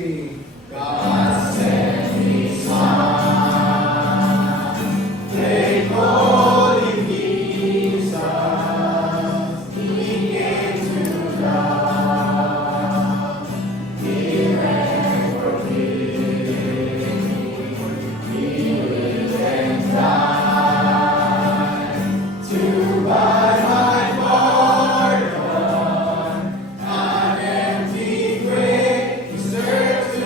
sing. God sent His Son, they called Him Jesus. He came to love, heal and forgive, heal and die, to buy my pardon. An empty grave He serves to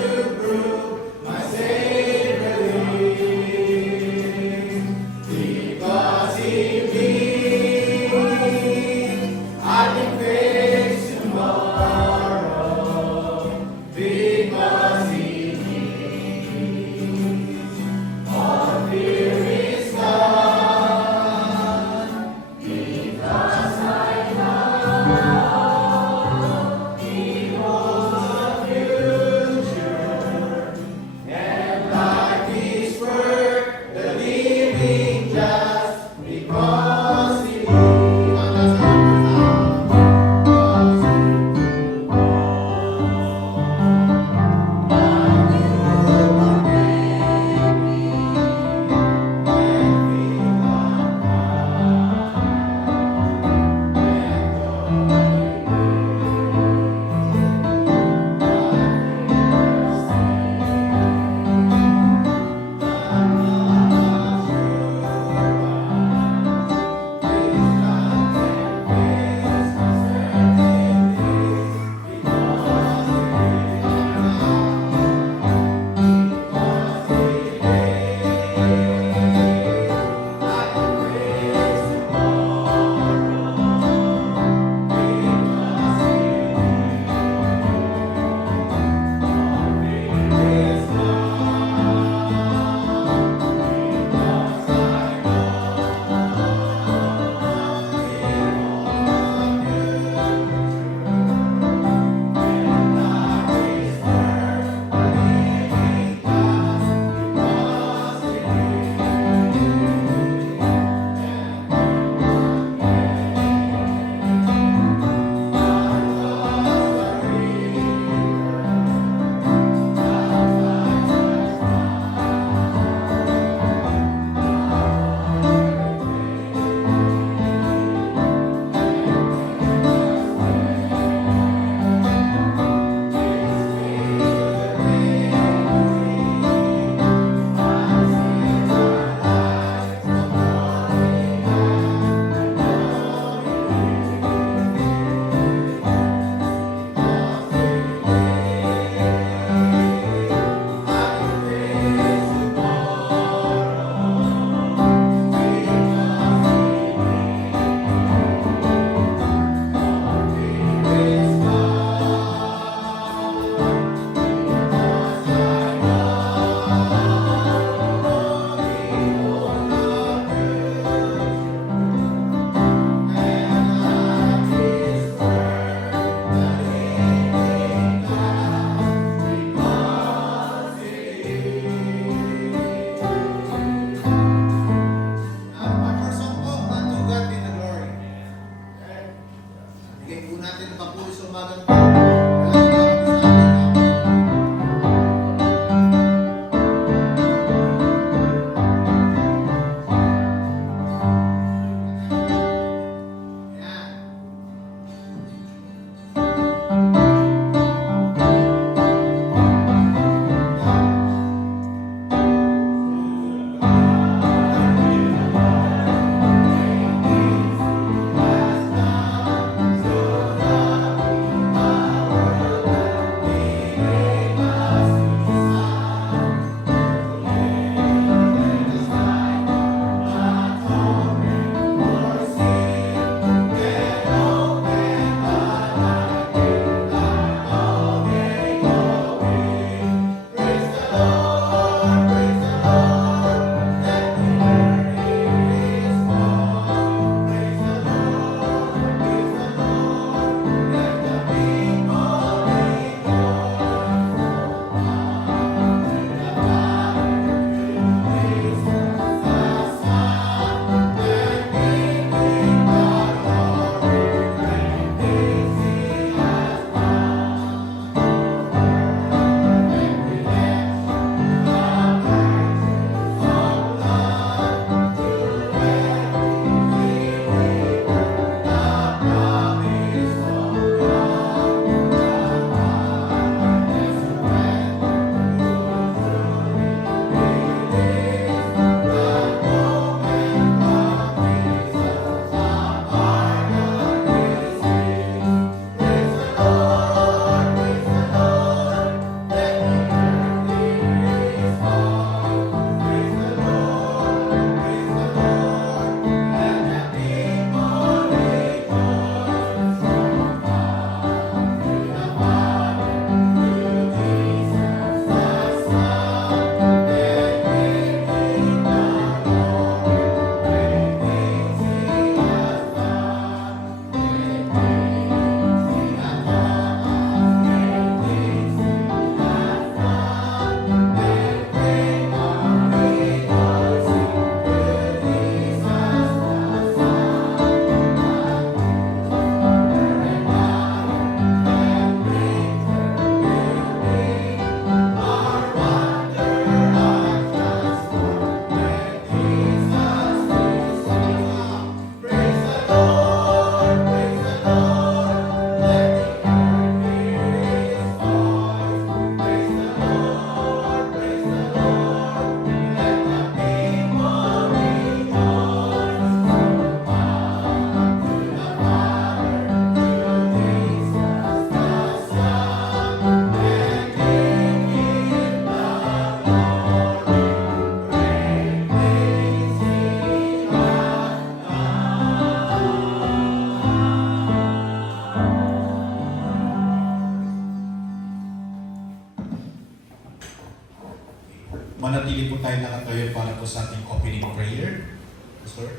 manatili po tayo nakatayo para po sa ating opening prayer. Pastor?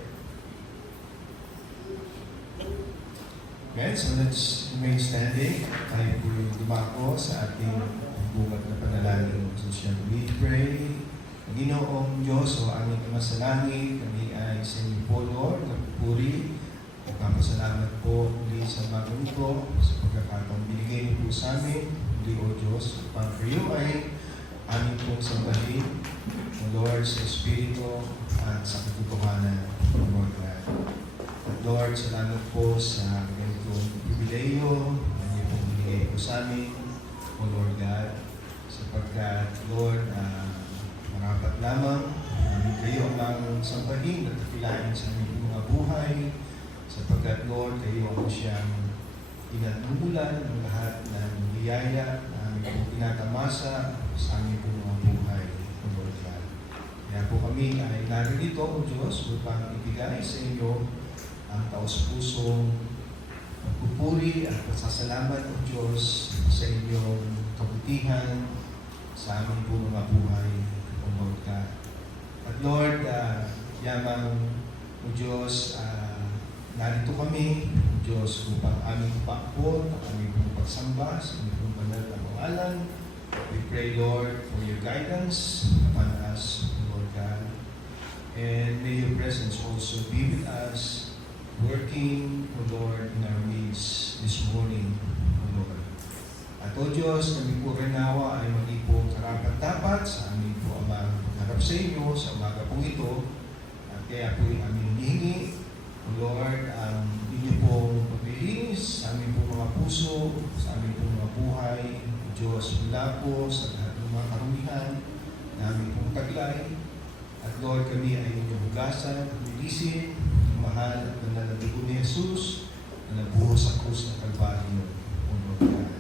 Okay, so let's remain standing. Tayo po yung dumako sa ating bukat na panalangin. So shall we pray? Ginoong Diyos o aming Ama sa langit, kami ay sa inyo po, Lord, nagpupuri. Nagpapasalamat po muli sa bagong ito, sa pagkakataong binigay niyo po sa amin. Muli, O Diyos, upang kayo ay aming pong sambahin, O Lord, sa Espiritu at sa katotohanan, O Lord God. At Lord, salamat po sa ganitong pribileyo na niyo pong binigay po sa amin, O Lord God, sapagkat, Lord, marapat lamang namin kayo ang sambahin at kapilain sa aming mga buhay, sapagkat, Lord, kayo ang siyang pinatumulan ng lahat ng biyaya na aming pong tinatamasa sa aming pong mga buhay, O Lord God. Kaya po kami ay naririto, O Diyos, upang ibigay sa inyo ang taos-pusong pagpupuri at pasasalamat, O Diyos, sa inyong kabutihan sa aming po mga buhay, O Lord God. At Lord, yamang, O Diyos, narito kami, O Diyos, upang aming paakot, ang aming pong pagsamba sa inyong pong banal na pangalan. We pray, Lord, for your guidance upon us, O Lord God. And may your presence also be with us, working, O Lord, in our midst this morning, O Lord. At O Diyos, kami po rin nawa ay maging po karapat-dapat sa aming po amang pagharap sa inyo sa umaga pong ito. At kaya po yung aming hinihingi, O Lord, ang inyo pong paglilinis sa aming po mga puso, sa aming po mga buhay, O Diyos, mula po sa lahat ng mga karumihan na aming pong taglay. At Lord, kami ay inyong hugasan, humilisin, ang mahal at banal na dugo ni Jesus na nabuhos sa krus ng Kalbaryo, O Lord God.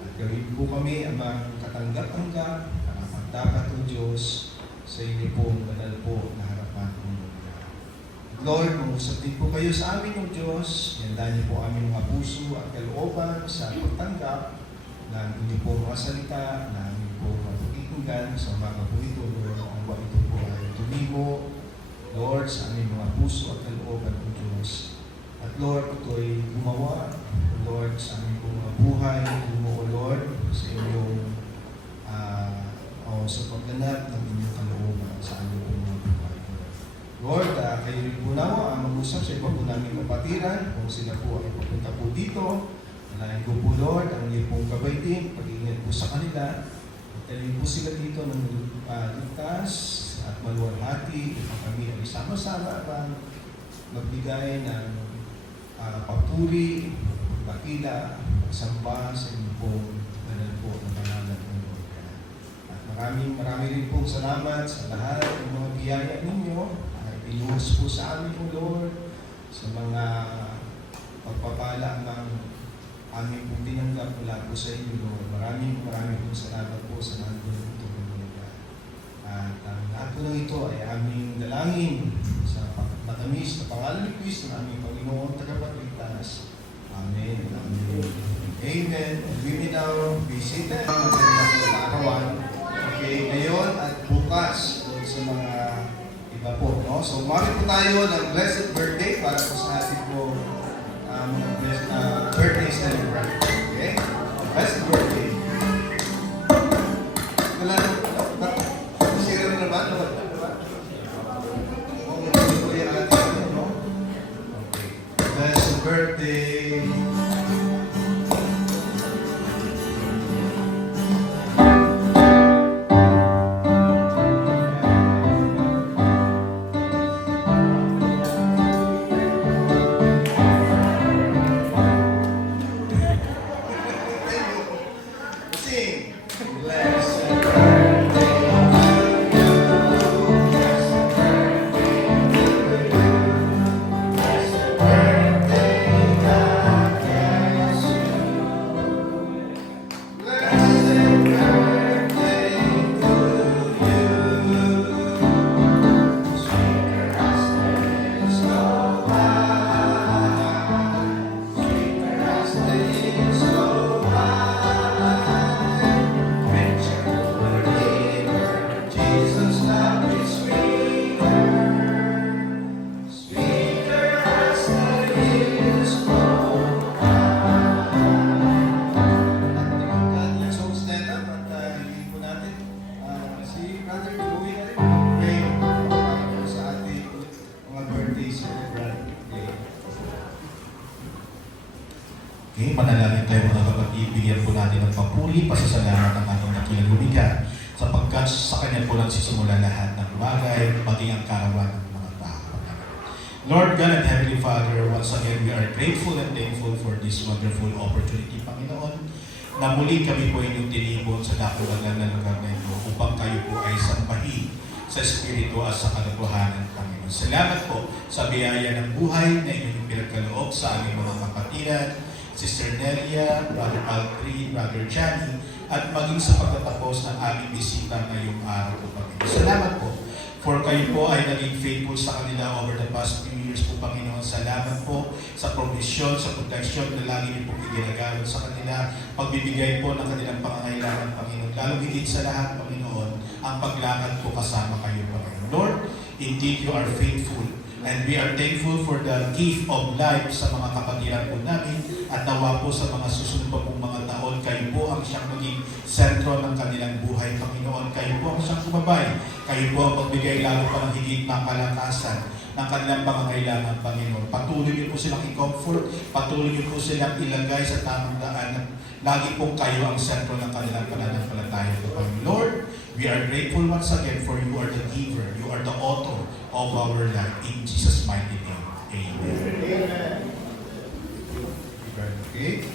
At gawin po kami ang mga katanggap-tanggap, dapat, O Diyos, sa inyo pong banal po na harapan, O Lord God. Lord, mangusap din po kayo sa amin, O Diyos. Yandahan niyo po aming mga puso at kalooban sa pagtanggap ng inyo po mga salita, na aming po mapakikinggan sa umaga po ito, Lord. Ang buwan ito po ay tumimo, Lord, sa aming mga puso at kalooban, O Diyos. At Lord, ito'y gumawa, O Lord, sa aming po mga buhay, o Lord, sa inyong sa pagganap ng inyong kalooban sa aming po mga buhay. Lord, kayo rin po nawa ang mag-usap sa iba po namin kapatiran kung sila po ay papunta po dito. Nalayan ko po, Lord, ang iyong pong gabay din, pag-iingat po sa kanila. At talin po sila dito ng ligtas at maluwalhati upang kami ay sama-sama upang magbigay ng papuri, bakila, samba sa inyong pong banal po na pangalan ng Lord. At marami rin pong salamat sa lahat ng mga biyaya ninyo ay pinuhos po sa amin, O Lord, sa mga pagpapala ng aming pong tinanggap mula po sa inyo, Lord. Marami pong salamat po sa mga ito, Lord. At ang lahat po ng ito ay aming dalangin sa matamis na pangalan ni Kristo na aming Panginoon tagapagligtas. Amen. Amen. Amen. We may now be seated. Okay, ngayon at bukas sa mga iba po. No? So, umari po tayo ng blessed birthday para po sa ating po birthday celebrant. Okay? Blessed birthday. Wala na. Sira na naman. Blessed birthday. bigyan po natin ng papuri, pasasalamat ng ating dakilang lumikha, sapagkat sa Kanya po nagsisimula lahat ng bagay, maging ang karawan ng mga tao. Lord God and Heavenly Father, once again we are grateful and thankful for this wonderful opportunity, Panginoon, na muli kami po inyong tinipon sa dakulan na lugar na ito upang kayo po ay sambahin sa Espiritu at sa katotohanan, Panginoon. Salamat po sa biyaya ng buhay na inyong pinagkaloob sa aming mga kapatiran, Sister Nelia, Brother Aldrin, Brother Johnny, at maging sa pagtatapos ng aming bisita ngayong araw po, Panginoon. Salamat po for kayo po ay naging faithful sa kanila over the past few years po, Panginoon. Salamat po sa provision, sa protection na lagi niyo po ginagawa sa kanila, pagbibigay po ng kanilang pangangailangan, Panginoon. Lalo higit sa lahat, Panginoon, ang paglakad po kasama kayo, Panginoon. Lord, indeed you are faithful. And we are thankful for the gift of life sa mga kapatiran po namin at nawa po sa mga susunod pa pong mga taon, kayo po ang siyang maging sentro ng kanilang buhay, Panginoon. Kayo po ang siyang kumabay. Kayo po ang magbigay lalo pa ng higit na kalakasan ng kanilang pangangailangan, Panginoon. Patuloy niyo po silang i-comfort, patuloy niyo po silang ilagay sa tamang daan. Lagi po kayo ang sentro ng kanilang pananampalataya, Panginoon. Lord, we are grateful once again for you are the giver, you are the author of our life. In Jesus' mighty name, amen. Okay?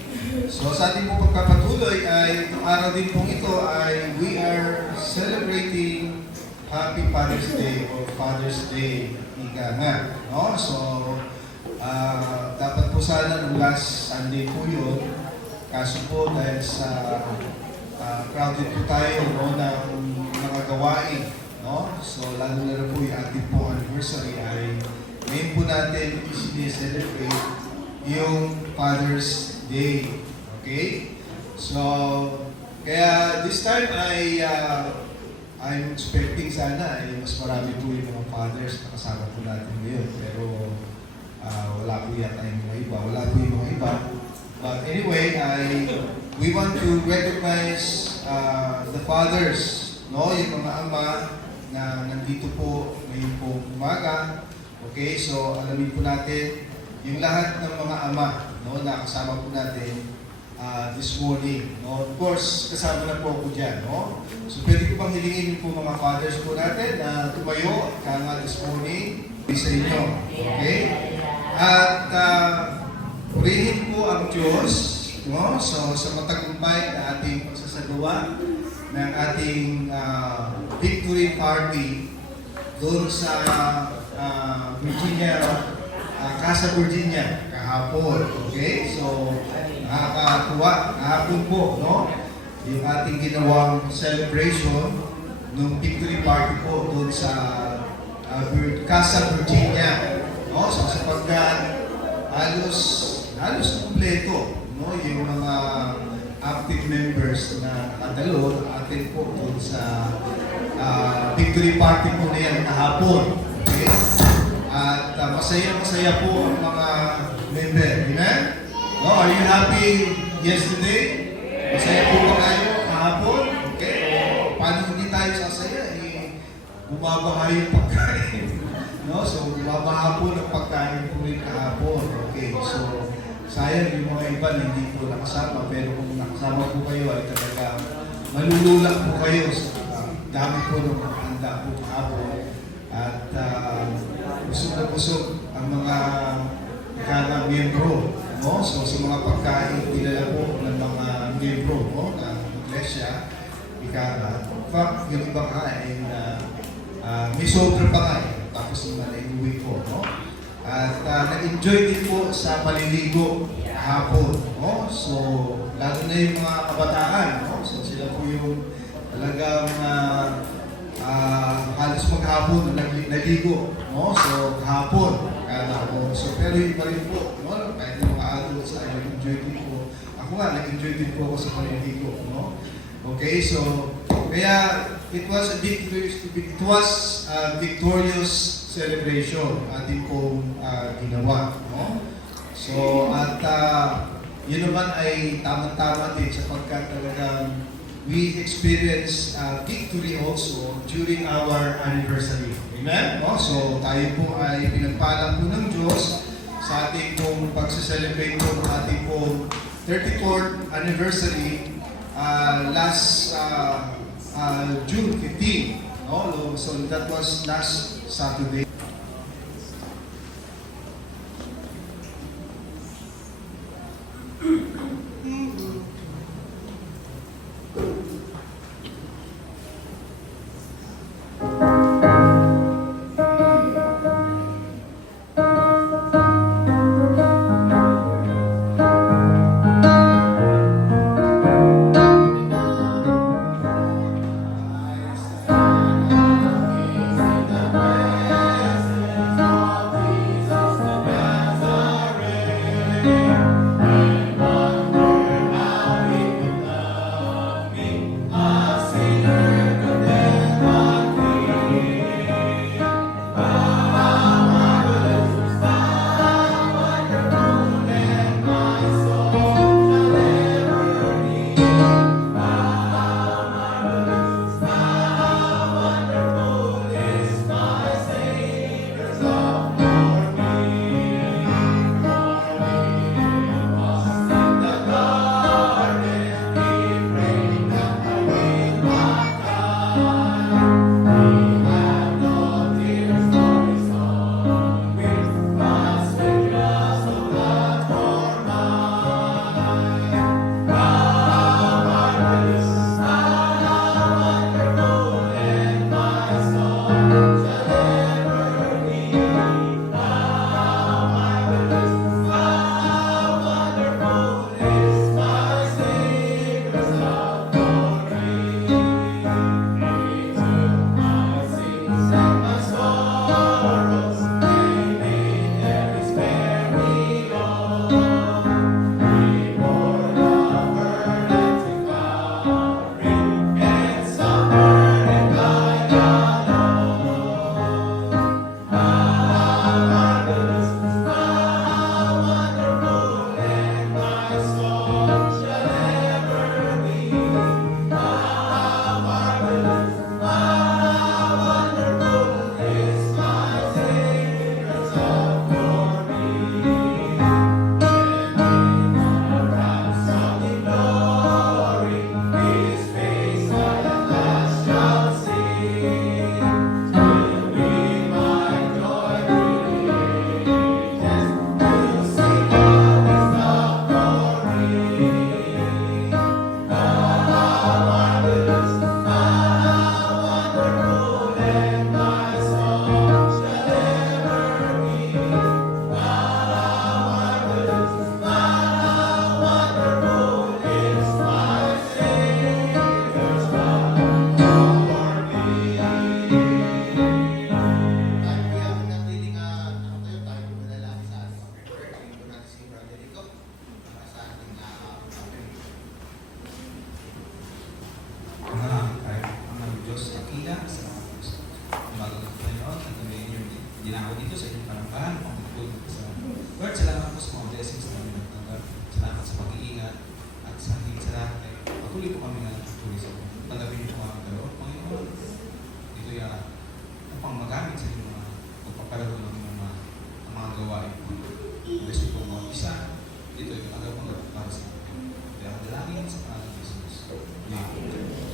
So sa ating pong pagpapatuloy ay itong araw din pong ito ay we are celebrating Happy Father's Day or Father's Day ika nga. No? So dapat po sana nung last Sunday po yun, kaso po dahil sa crowded po tayo no, ng mga gawain. No? So lalo na rin po yung ating po anniversary ay ngayon po natin i-celebrate yung Father's Day. Okay? So, kaya this time I'm expecting sana ay mas marami po yung mga fathers na kasama po natin ngayon. Pero wala po yata yung mga iba. Wala po yung mga iba. But anyway, we want to recognize the fathers, no? Yung mga ama na nandito po ngayon po umaga. Okay, so alamin po natin yung lahat ng mga ama, no, na kasama po natin this morning. No? Of course, kasama na po ako dyan. No? So pwede ko bang hilingin yung po mga fathers po natin na tumayo kanga this morning sa inyo. Okay? At purihin po ang Diyos, no? So sa matagumpay na ating pagsasagawa ng ating victory party doon sa Virginia, Casa Virginia, kahapon. Okay? So, nakakatuwa. Kahapon po, no? Yung ating ginawang celebration ng victory party po doon sa Casa Virginia. No? So, sapagkat halos kumpleto, no? Yung mga active members na nakadalo atin po doon sa victory party po na yan kahapon. Okay? At masaya po ang mga member. Amen? No, are you happy yesterday? Masaya po ba kayo kahapon? Okay. Paano hindi tayo sasaya? Bumabaha yung pagkain. No? So, bumabaha po ng pagkain po rin kahapon. Okay. So, sayang yung mga iba na hindi po nakasama. Pero kung nakasama po kayo ay talaga malululak po kayo sa dami po ng handa po kahapon. At busog na busog ang mga miyembro, no? So sa mga pagkain pinala po ng mga miyembro, no? Ng iglesia, ikara. In fact, yung ibang kain na may sobra pa nga eh. Tapos yung naiuwi po, no? At nag-enjoy din po sa paliligo kahapon, no? So lalo na yung mga kabataan, no? So sila po yung talagang halos maghapon naligo, no? So kahapon, so pero yung pa rin po, no? Kahit yung mga adults ay nag-enjoy din po. Ako nga, nag-enjoy din po ako sa paniligo, no? Okay, so kaya it was a victorious celebration ating pong ginawa, no? So at yun naman ay tamang-tama din sapagkat talagang we experience victory also during our anniversary. Amen? No? So tayo po ay pinagpala po ng Diyos sa ating pong pagse-celebrate po ng ating pong 34th anniversary last June 15. No? So that was last Saturday. ginagawa dito sa inyong karambahan, pangtutulog sa Lord, salamat po sa mga blessings na kami nagtanggap. Salamat sa pag-iingat at sa higit sa lahat ay patuloy po kami na nagtutuloy sa inyo. Tanggapin niyo po ang kaloob, Panginoon. Ito ay upang magamit sa inyong mga pagpapalaro ng mga gawain po. Gusto po mga isa, dito ay magawa para sa akin. Kaya ang dalangin sa pangalan ng Jesus. Amen.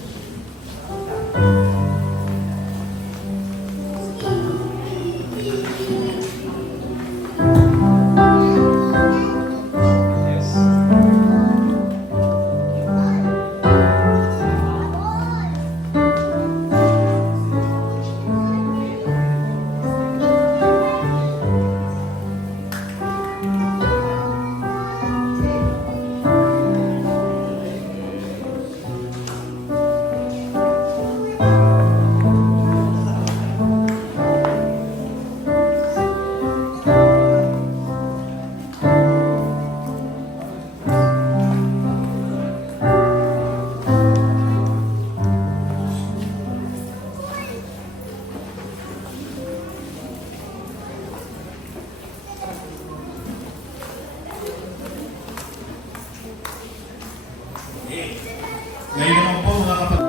Ngayon naman po mga kapatid.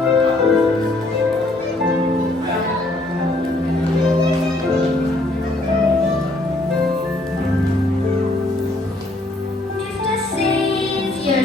If the Savior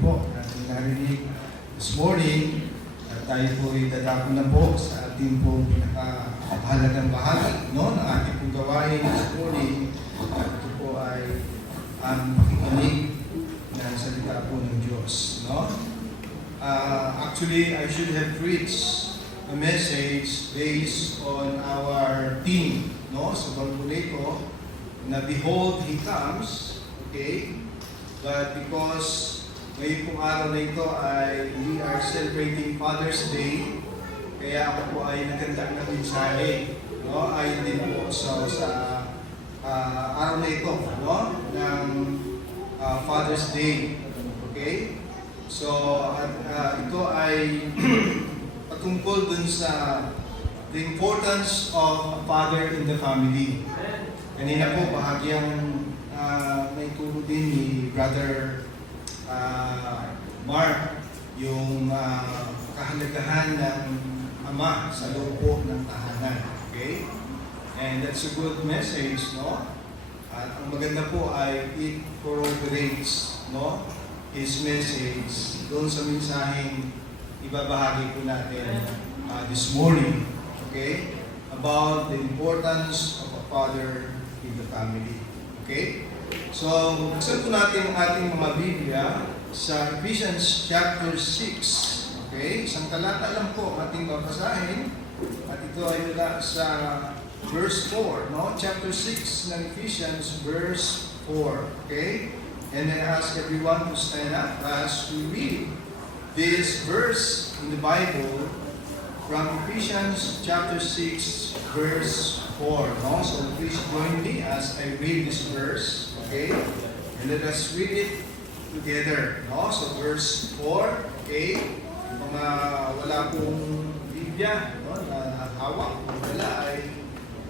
po natin narinig this morning at tayo po ay dadako na po sa ating po pinakahalagang bahagi no, ng ating pong gawain this morning. At ito po ay ang pakikinig ng salita po ng Diyos. No? Actually, I should have preached a message based on our theme, no? Sa bangko nito, na Behold, He Comes, okay? But because ngayon pong araw na ito ay we are celebrating Father's Day, kaya ako po ay naganda ng mensahe, no? Ayon din po sa araw na ito, no? Ng Father's Day, okay? So, ito ay patungkol dun sa the importance of a father in the family. Kanina po, bahagyang may turo din ni Brother Mark yung kahalagahan ng ama sa loob po ng tahanan. Okay? And that's a good message, no? At ang maganda po ay it corroborates, no, his message doon sa mensaheng ibabahagi po natin this morning, okay, about the importance of a father in the family. Okay? So, buksan po natin ang ating mga Biblia sa Ephesians chapter 6. Okay? Isang talata lang po ating babasahin at ito ay mula sa verse 4, no? Chapter 6 ng Ephesians, verse 4. Okay? And I ask everyone to stand up as we read this verse in the Bible from Ephesians chapter 6, verse 4. No? So please join me as I read this verse. Okay? And let us read it together. No? So verse 4. Okay? Mga wala pong Biblia, no, na hawak, wala ay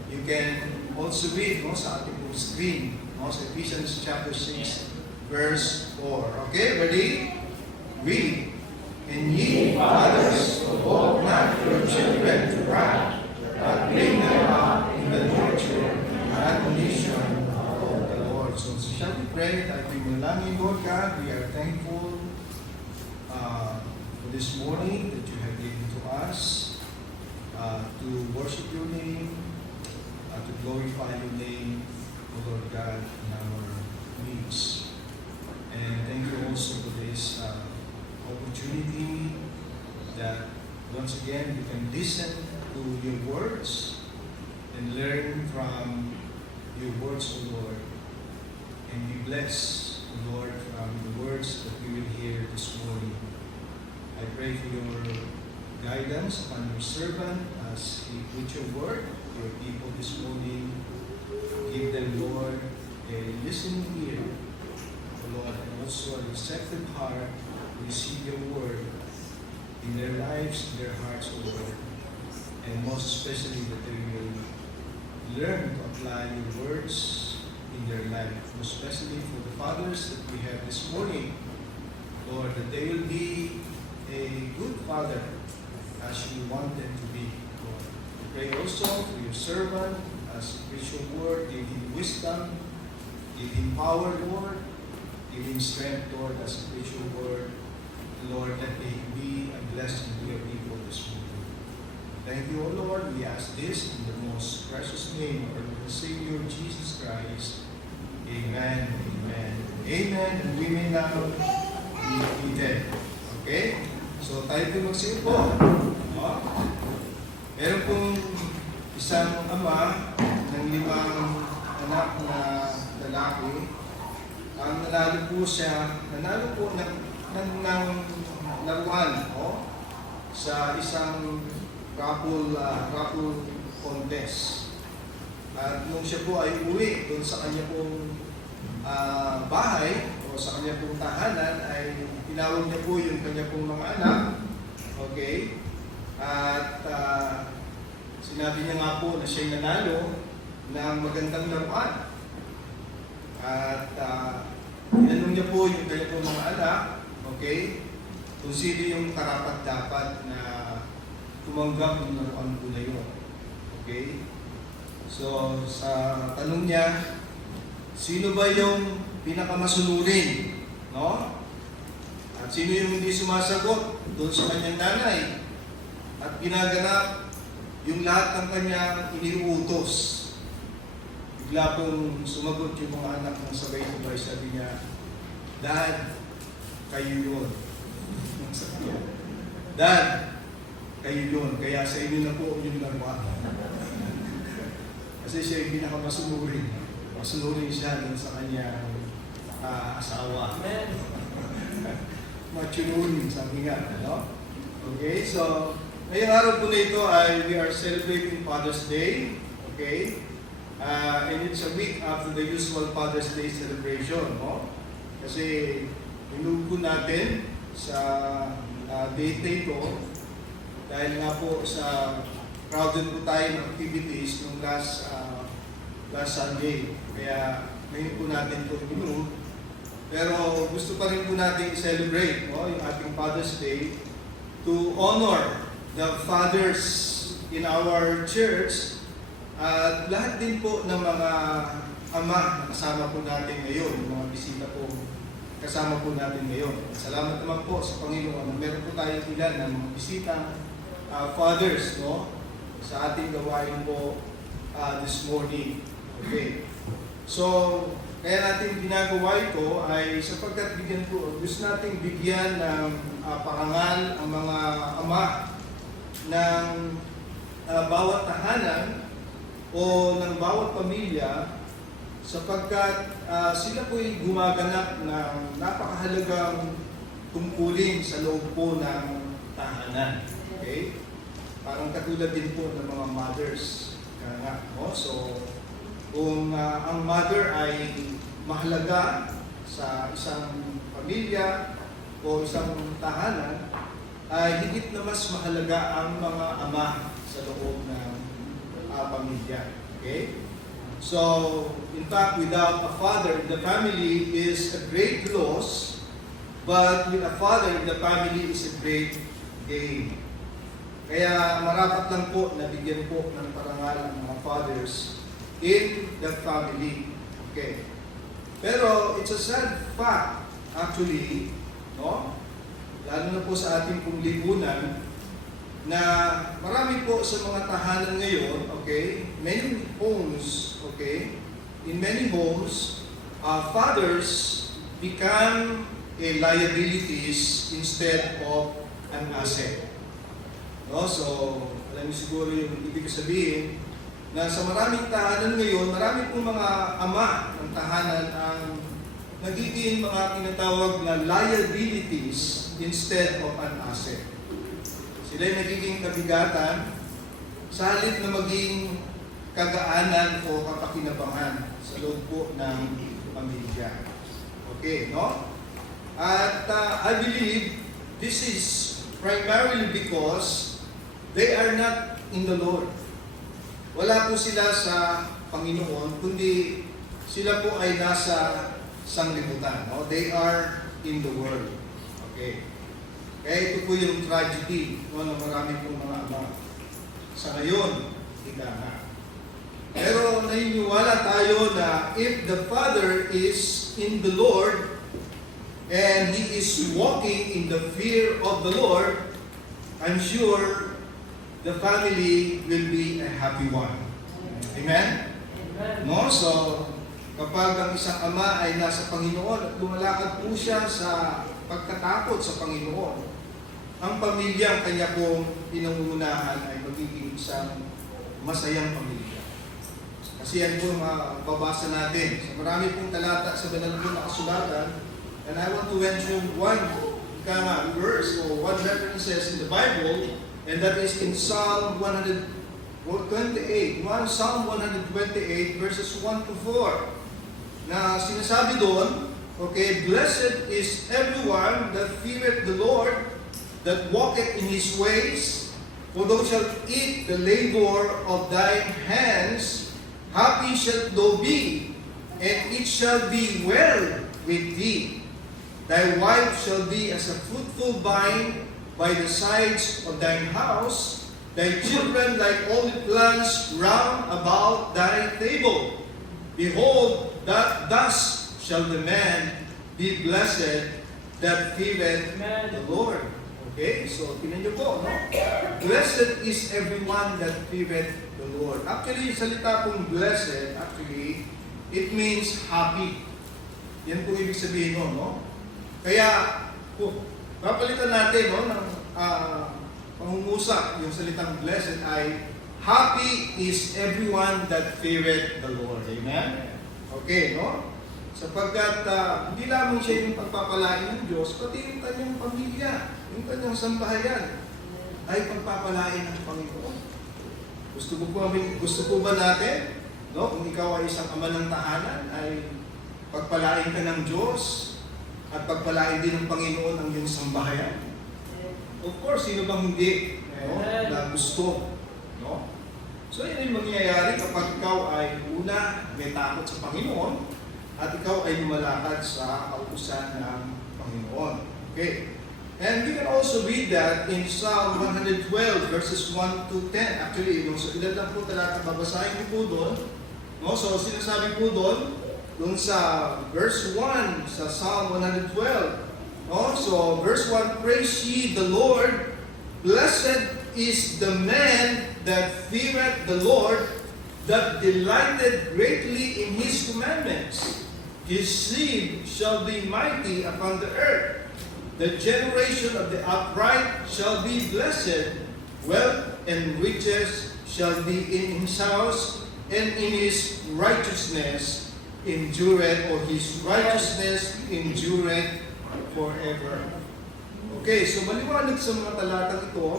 you can also read, no, sa ating pong screen. No? So Ephesians chapter 6, verse 4. Okay, ready? Read. And ye fathers, provoke not your children to wrath, but bring them up in the nurture and admonition of the Lord. So shall we pray at ating manalangin, Lord God, we are thankful for this morning that you have given to us to worship your name, to glorify your name, O Lord God, in our needs. And thank you also for this opportunity that once again we can listen to your words and learn from your words, O Lord, and be blessed, O Lord, from the words that we will hear this morning. I pray for your guidance upon your servant as he preach your word, your people this morning. Give them, Lord, a listening ear, Lord, and also a receptive heart to receive your word in their lives, in their hearts, O Lord. And most especially that they will learn to apply your words in their life. Most especially for the fathers that we have this morning, Lord, that they will be a good father as you want them to be, Lord. We pray also for your servant as he preach your word, give him wisdom, give him power, Lord. Give him strength, Lord, as he preach your word. Lord, let me be a blessing to your people this morning. Thank you, O Lord. We ask this in the most precious name of our Savior, Jesus Christ. Amen. Amen. Amen. And we may now be dead. Okay? So tayo po magsipo. Meron pong isang ama ng 5 anak na lalaki. Nanalo po ng laruan, sa isang raffle contest. At nung siya po ay uwi doon sa kanya pong bahay o sa kanya pong tahanan, ay tinawag niya po yung kanya pong mga anak. Okay? At sinabi niya nga po na siya'y nanalo ng magandang laruan. At tinanong niya po yung kanya pong mga anak, okay, kung sino yung karapat-dapat na tumanggap ng laruan po na yun. Okay? So, sa tanong niya, sino ba yung pinakamasunurin? No? At At sino yung hindi sumasagot doon sa kanyang nanay? At ginaganap yung lahat ng kanyang iniuutos. Bigla pong sumagot yung mga anak ng sabay-sabay. Sabi niya, Dad, kayo yun. Sabi niya, Dad, kayo yun. Kaya sa inyo na po yung laruan. Kasi siya yung pinakamasunurin. Masunurin siya dun sa kanyang asawa. Machunurin, sabi nga. No? Okay, so, ngayong araw po na ito ay we are celebrating Father's Day. Okay? And it's a week after the usual Father's Day celebration. No? Kasi, inuwi po natin sa date na ito dahil nga po sa crowded po tayo ng activities nung last Sunday. Kaya ngayon po natin ito inuwi. Pero gusto pa rin po natin i-celebrate yung ating Father's Day to honor the fathers in our church at lahat din po ng mga ama na kasama po natin ngayon, mga bisita po kasama po natin ngayon. Salamat naman po sa Panginoon. Meron po tayo ilan ng mga bisita, fathers, sa ating gawain po this morning. Okay. So, kaya natin ginagawa ito ay sapagkat gusto nating bigyan ng parangal ang mga ama ng bawat tahanan o ng bawat pamilya sapagkat sila po'y gumaganap ng napakahalagang tungkulin sa loob po ng tahanan. Okay? Parang katulad din po ng mga mothers. So, kung ang mother ay mahalaga sa isang pamilya o isang tahanan, ay higit na mas mahalaga ang mga ama sa loob ng pamilya. Okay? So, in fact, without a father in the family is a great loss, but with a father in the family is a great gain. Kaya marapat lang po na bigyan po ng parangal ang mga fathers in the family. Okay. Pero it's a sad fact, actually, lalo na po sa ating pong lipunan, na marami po sa mga tahanan ngayon, okay, many homes, okay, in many homes, fathers become liabilities instead of an asset. So, alam niyo siguro yung ibig sabihin, na sa maraming tahanan ngayon, marami pong mga ama ng tahanan ang nagiging mga tinatawag na liabilities instead of an asset. Sila ay nagiging kabigatan sa halip na maging kagaanan o kapakinabangan sa loob po ng pamilya. Okay, no? At I believe this is primarily because they are not in the Lord. Wala po sila sa Panginoon, kundi sila po ay nasa sanglibutan. They are in the world. Okay. Kaya ito po yung tragedy ng marami pong mga ama. Sa ngayon, hindi na. Pero naniniwala tayo na if the Father is in the Lord and He is walking in the fear of the Lord, I'm sure the family will be a happy one. Amen? So, kapag ang isang ama ay nasa Panginoon at lumalakad po siya sa pagkatakot sa Panginoon, ang pamilya, ang kanya pong pinangungunahan ay magiging isang masayang pamilya. Kasi yan po mababasa natin. Sa marami pong talata sa banal po na kasulatan, and I want to mention one verse or one references in the Bible, and that is in Psalm 128, Psalm 128 verses 1 to 4. Na sinasabi doon, okay, blessed is everyone that feareth the Lord, that walketh in His ways, for thou shalt eat the labor of thine hands, happy shalt thou be, and it shall be well with thee. Thy wife shall be as a fruitful vine by the sides of thine house, thy children like olive plants round about thy table. Behold, that thus shall the man be blessed that feareth the Lord. Okay? So, tingnan niyo po, no? Blessed is everyone that feareth the Lord. Actually, yung salita pong blessed, actually, it means happy. Yan po ibig sabihin mo, no? Kaya, papalitan natin, no, ng pangungusap, yung salitang blessed ay, happy is everyone that feareth the Lord. Amen? Okay, no? Sapagkat hindi lamang siya yung pagpapalain ng Diyos, pati yung kanyang pamilya, yung kanyang sambahayan, ay pagpapalain ng Panginoon. Gusto po ba natin, no, kung ikaw ay isang ama ng tahanan, ay pagpalain ka ng Diyos at pagpalain din ng Panginoon ang iyong sambahayan? Of course, sino bang hindi, no, na gusto? No? So, yun yung mangyayari kapag ikaw ay una may takot sa Panginoon at ikaw ay lumalakad sa kautusan ng Panginoon. Okay. And we can also read that in Psalm 112 verses 1 to 10. Actually, so ilan lang po talaga babasahin ko po doon. No? So, sinasabi po doon sa verse 1 sa Psalm 112. No? So, verse 1, praise ye the Lord, blessed is the man that feareth the Lord, that delighted greatly in his commandments. His seed shall be mighty upon the earth. The generation of the upright shall be blessed. Wealth and riches shall be in his house, and in his righteousness endureth, or his righteousness endureth forever. Okay, so maliwanag sa mga talatang ito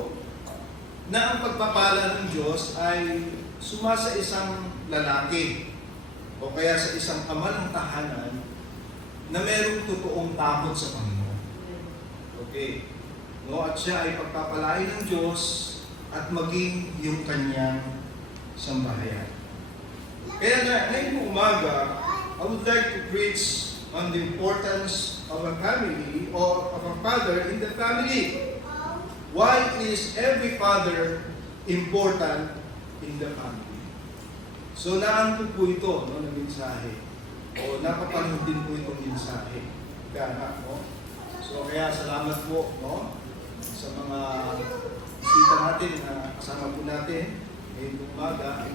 na ang pagpapala ng Diyos ay sumasa isang lalaki o kaya sa isang ama ng tahanan na mayroong totoong takot sa Panginoon. Okay. No, at siya ay pagpapalain ng Diyos at maging yung kanyang sambahayan. Kaya nga, ngayong umaga, I would like to preach on the importance of a family or of a father in the family. Why is every father important in the family? So, naanto po ito, no, ng mensahe. O napapanood din po itong mensahe. Kaya, no? So, kaya salamat po, no, sa mga bisita natin na kasama po natin ngayong umaga.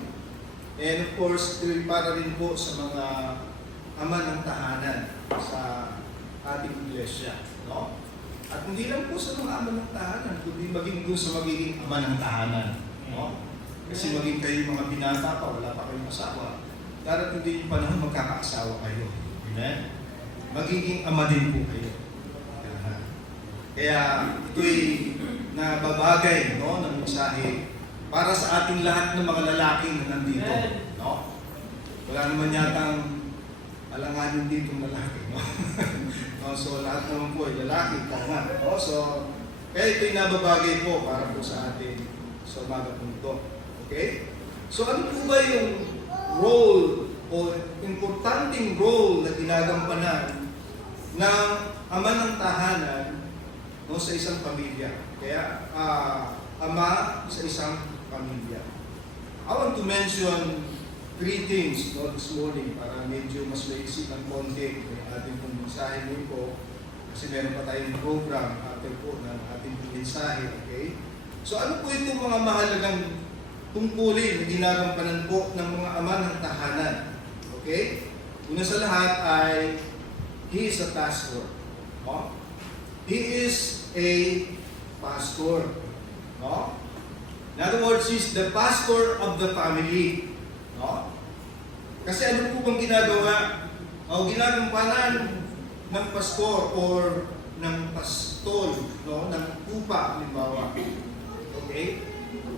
And of course, para rin po sa mga ama ng tahanan sa ating iglesia, no? At hindi lang po sa mga ama ng tahanan, kundi maging doon sa magiging ama ng tahanan, no? Kasi maging kayo mga binata pa, wala pa kayong asawa. Darating din yung panahon magkakaasawa kayo. Amen? Magiging ama din po kayo. Kaya ito'y nababagay, no, ng mensahe para sa ating lahat ng mga lalaking na nandito. No? Wala naman yatang alanganin dito ng lalaki. No? No, so lahat naman po ay lalaki. Tama. No? So, kaya ito'y nababagay po para po sa atin sa umaga po ito. Okay? So ano po ba yung role o importanteng role na ginagampanan ng ama ng tahanan, no, sa isang pamilya? Kaya ama sa isang pamilya. I want to mention 3 things, no, this morning para medyo mas maisip ng konti yung ating pong mensahe ngayon po kasi meron pa tayong program after po ng ating mensahe. Okay? So ano po itong mga mahalagang tungkulin na ginagampanan po ng mga ama ng tahanan? Okay? Una sa lahat ay he is a pastor. No? He is a pastor. No? In other words, he's the pastor of the family. No? Kasi ano po bang ginagawa o ginagampanan ng pastor or ng pastol, no? Ng tupa, halimbawa. Okay?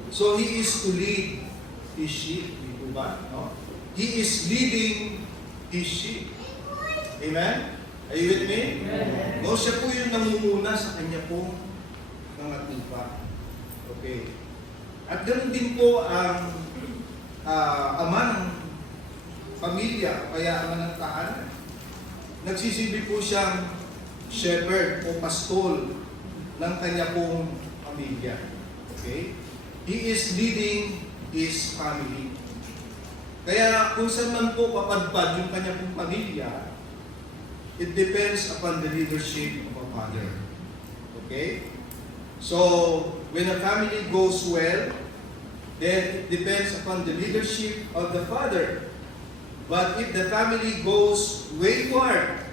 So he is to lead his sheep, di po ba? No? He is leading his sheep. Amen? Are you with me? Amen. No, siya po yung namumuna sa kanya po mga tupa. Okay. At ganoon din po ang ama ng pamilya, kaya ama ng tahanan. Nagsisilbi po siyang shepherd o pastol ng kanya pong pamilya. Okay? He is leading his family. Kaya kung saan man po papadpad yung kanya pong pamilya, it depends upon the leadership of a father. Okay? So, when a family goes well, then it depends upon the leadership of the father. But if the family goes wayward,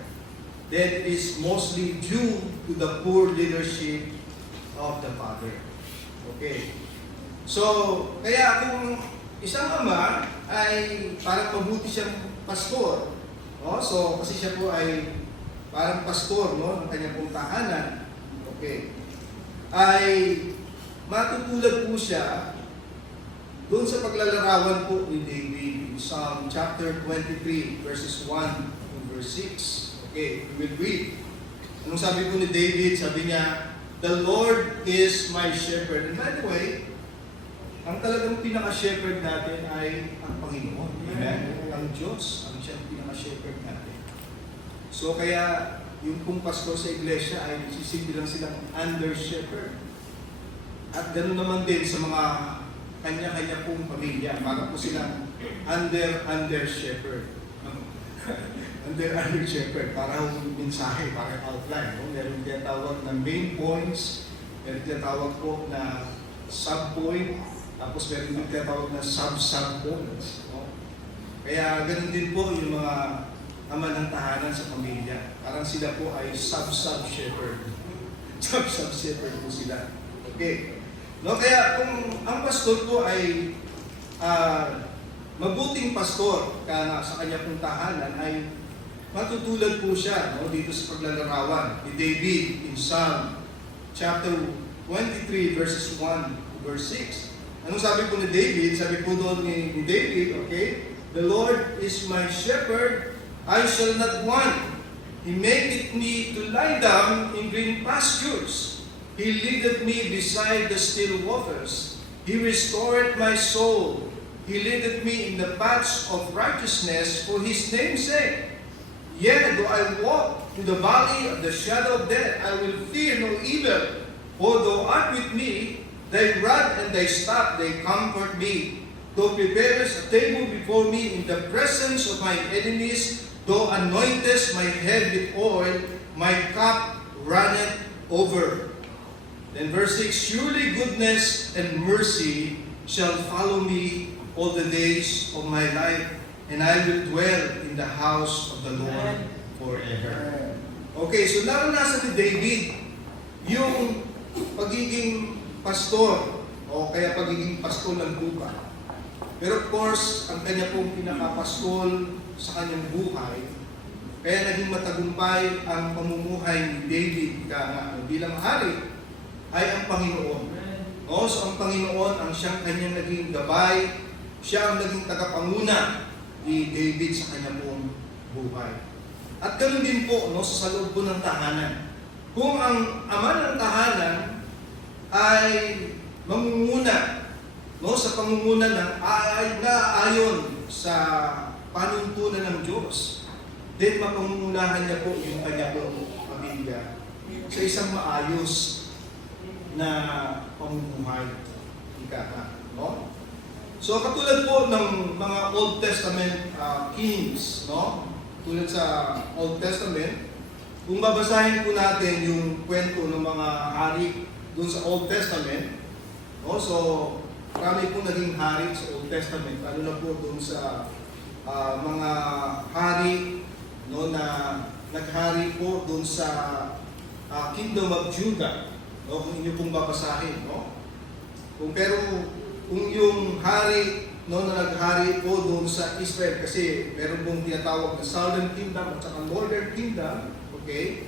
then it is mostly due to the poor leadership of the father. Okay. So, kaya kung isang ama ay parang mabuti siyang pastor, no? So, kasi siya po ay parang pastor, no, ng kanyang pong tahanan, okay, ay matutulad po siya doon sa paglalarawan po ni David in Psalm chapter 23, verses 1 to verse 6. Okay, we will read. Anong sabi po ni David? Sabi niya, "The Lord is my shepherd." And by the way, ang talagang pinaka-shepherd natin ay ang Panginoon. Amen? Ang Diyos, ang siyang pinaka-shepherd natin. So kaya, yung pong pastor sa iglesia ay nagsisilbi lang silang under-shepherd. At ganoon naman din sa mga kanya-kanya pong pamilya. Para po silang under-shepherd. Under-shepherd. Para yung mensahe, para outline. No? Meron tinatawag na main points, meron tinatawag po na sub-point, tapos meron din tinatawag na sub-points. No? Kaya ganun din po yung mga ama ng tahanan sa pamilya. Parang sila po ay sub-shepherd. Sub-shepherd po sila. Okay. No, kaya kung ang pastor po ay mabuting pastor sa kanya pong tahanan, ay matutulad po siya, no, dito sa paglalarawan ni David in Psalm chapter 23 verses 1 to verse 6. Anong sabi po ni David? Sabi po doon ni David, okay, "The Lord is my shepherd, I shall not want. He maketh me to lie down in green pastures. He leadeth me beside the still waters. He restored my soul. He leadeth me in the paths of righteousness for His name's sake. Yea, though I walk through the valley of the shadow of death, I will fear no evil. For thou art with me, thy rod and thy staff, they comfort me. Thou preparest a table before me in the presence of my enemies. Thou anointest my head with oil, my cup runneth over." Then verse 6, "Surely goodness and mercy shall follow me all the days of my life, and I will dwell in the house of the Lord forever." Okay, so naranasan ni David yung pagiging pastor, o kaya pagiging pastor ng lupa. Pero of course, ang kanya pong pinakapastol sa kanyang buhay, kaya naging matagumpay ang pamumuhay ni David bilang hari, ay ang Panginoon. No? So ang Panginoon ang siyang kanyang naging gabay, siya ang naging tagapanguna ni David sa kanyang buong buhay. At ganoon din po, no, sa loob po ng tahanan. Kung ang ama ng tahanan ay mamumuna, no, sa pangunguna ng naayon sa panuntunan ng Diyos, then mapamumunahan niya po yung kanya pong pamilya sa isang maayos na pamumuhay. No? So katulad po ng mga Old Testament kings, no? Tulad sa Old Testament, kung babasahin po natin yung kwento ng mga hari doon sa Old Testament, no? So marami po naging hari sa Old Testament, lalo na po doon sa mga hari, no, na naghari po doon sa Kingdom of Judah. No, kung inyo pong babasahin, no? Kung yung hari, no, na naghari po doon sa Israel, kasi meron pong tinatawag na Southern Kingdom at saka Northern Kingdom, okay?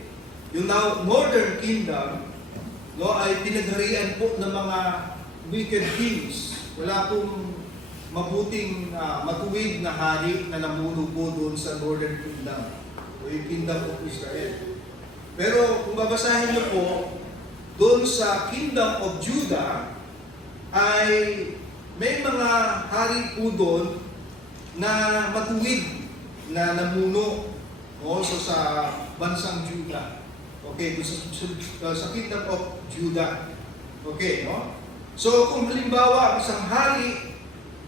Yung Northern Kingdom, no, ay pinagharian po ng mga wicked kings. Wala pong mabuting matuwid na hari na namuno po doon sa Northern Kingdom, o yung Kingdom of Israel. Pero kung babasahin niyo po, doon sa Kingdom of Judah, ay may mga hari po doon na matuwid na namuno, no? So sa bansang Judah. Okay, sa Kingdom of Judah. Okay, no? So kung halimbawa isang hari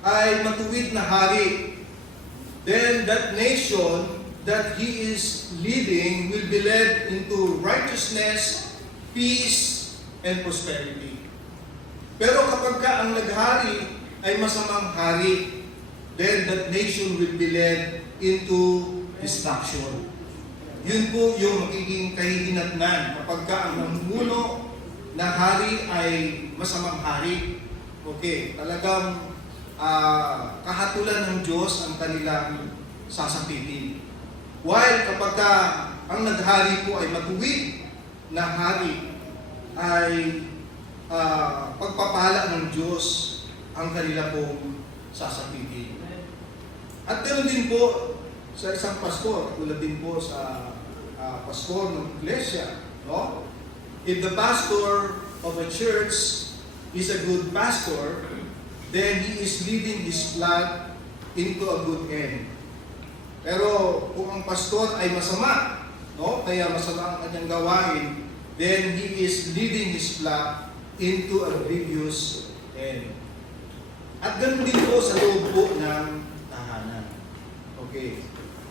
ay matuwid na hari, then that nation that he is leading will be led into righteousness, peace, and prosperity. Pero kapag ka ang naghari ay masamang hari, then that nation will be led into destruction. Yun po yung magiging kahihinatnan kapag ka ang namumuno na hari ay masamang hari. Okay, talagang kahatulan ng Diyos ang kanilang sasapitin. While kapag ka ang naghari po ay matuwid na hari, ay pagpapala ng Diyos ang kanila pong sasapitin. At ganoon din po sa isang pastor, tulad din po sa pastor ng iglesia, no? If the pastor of a church is a good pastor, then he is leading his flock into a good end. Pero kung ang pastor ay masama, no? Kaya masama ang kanyang gawain, then he is leading his flock into a grievous end. At ganoon din po sa loob po ng tahanan. Okay.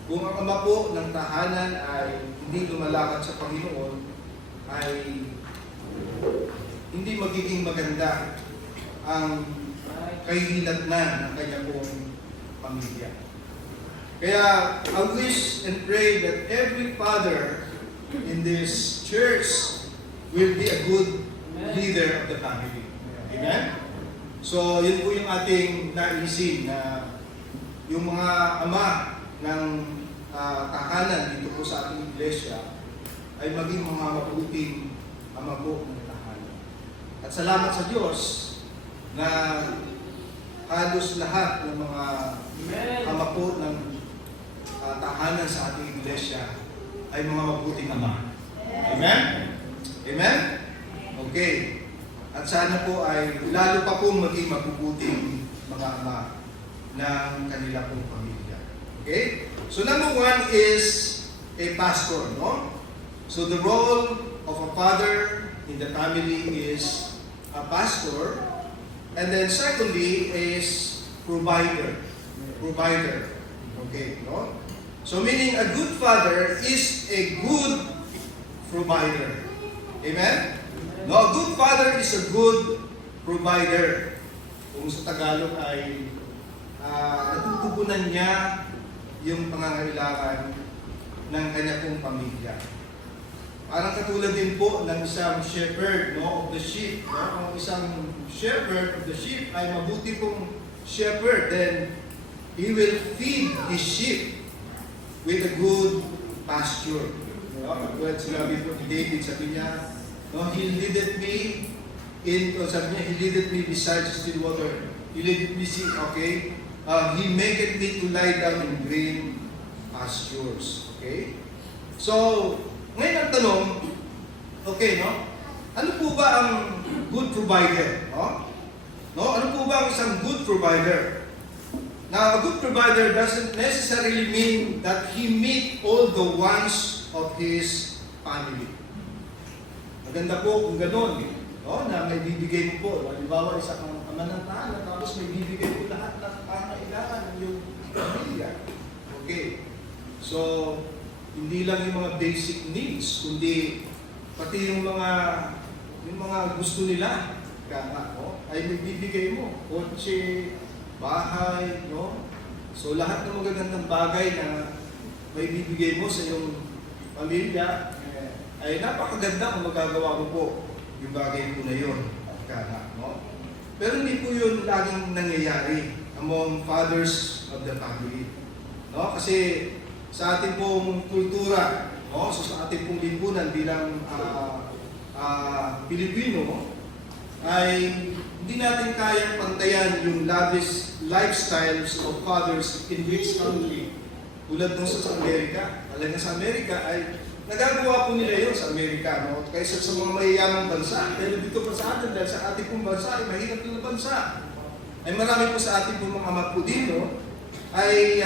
Kung ang ama po ng tahanan ay hindi lumalakad sa Panginoon, ay hindi magiging maganda ang kahihinatnan ng kanya pong pamilya. Kaya I wish and pray that every father in this church will be a good leader of the family. Amen? So, yun po yung ating naisin na yung mga ama ng tahanan dito po sa ating iglesia ay maging mga mabuting ama po ng tahanan. At salamat sa Diyos na halos lahat ng mga ama po ng tahanan sa ating iglesia ay mga mabuting ama. Amen? Amen? Okay. At sana po ay lalo pa pong maging mabubuting mga ama ng kanila pong pamilya. Okay? So number one is a pastor, no? So the role of a father in the family is a pastor. And then secondly is provider. Provider. Okay, no? So meaning a good father is a good provider. Amen? No, a good father is a good provider. Kung sa Tagalog ay natutugunan niya yung pangangailangan ng kanya pong pamilya. Parang katulad din po ng isang shepherd, no, of the sheep. No? Kung isang shepherd of the sheep ay mabuti pong shepherd, then he will feed his sheep with a good pasture. No? Katulad sinabi po ni David, sabi niya, no, he leadeth me sabi niya, he leadeth me beside still water. He leadeth me, okay? He maketh me to lie down in green pastures. Okay? So, ngayon ang tanong, okay, no? Ano po ba ang good provider? No? No? Ano po ba ang isang good provider? Now, a good provider doesn't necessarily mean that he meet all the wants of his family. Maganda po kung gano'n, no? Na may bibigay mo po. Halimbawa, isa kang ama ng tahanan, tapos may bibigay mo lahat ng pangailangan ng iyong pamilya. Okay. So, hindi lang yung mga basic needs, kundi pati yung mga gusto nila, no? Ay magbibigay mo. Kotse, bahay, no? So, lahat ng magagandang bagay na may bibigay mo sa iyong pamilya, ay napakaganda kung magagawa mo po yung bagay po na yun. No? Pero hindi po yun laging nangyayari among fathers of the family. No? Kasi sa ating pong kultura, no? So sa ating pong lipunan bilang Pilipino, ay hindi natin kayang pantayan yung lavish lifestyles of fathers in which country. Tulad nung sa Amerika. Talaga sa Amerika ay nagagawa po nila yun sa Amerika, no? Kaysa sa mga mayayamang bansa. Pero dito pa sa atin, dahil sa ating pong bansa ay mahirap na bansa. Ay marami po sa ating pong mga ama po dito ay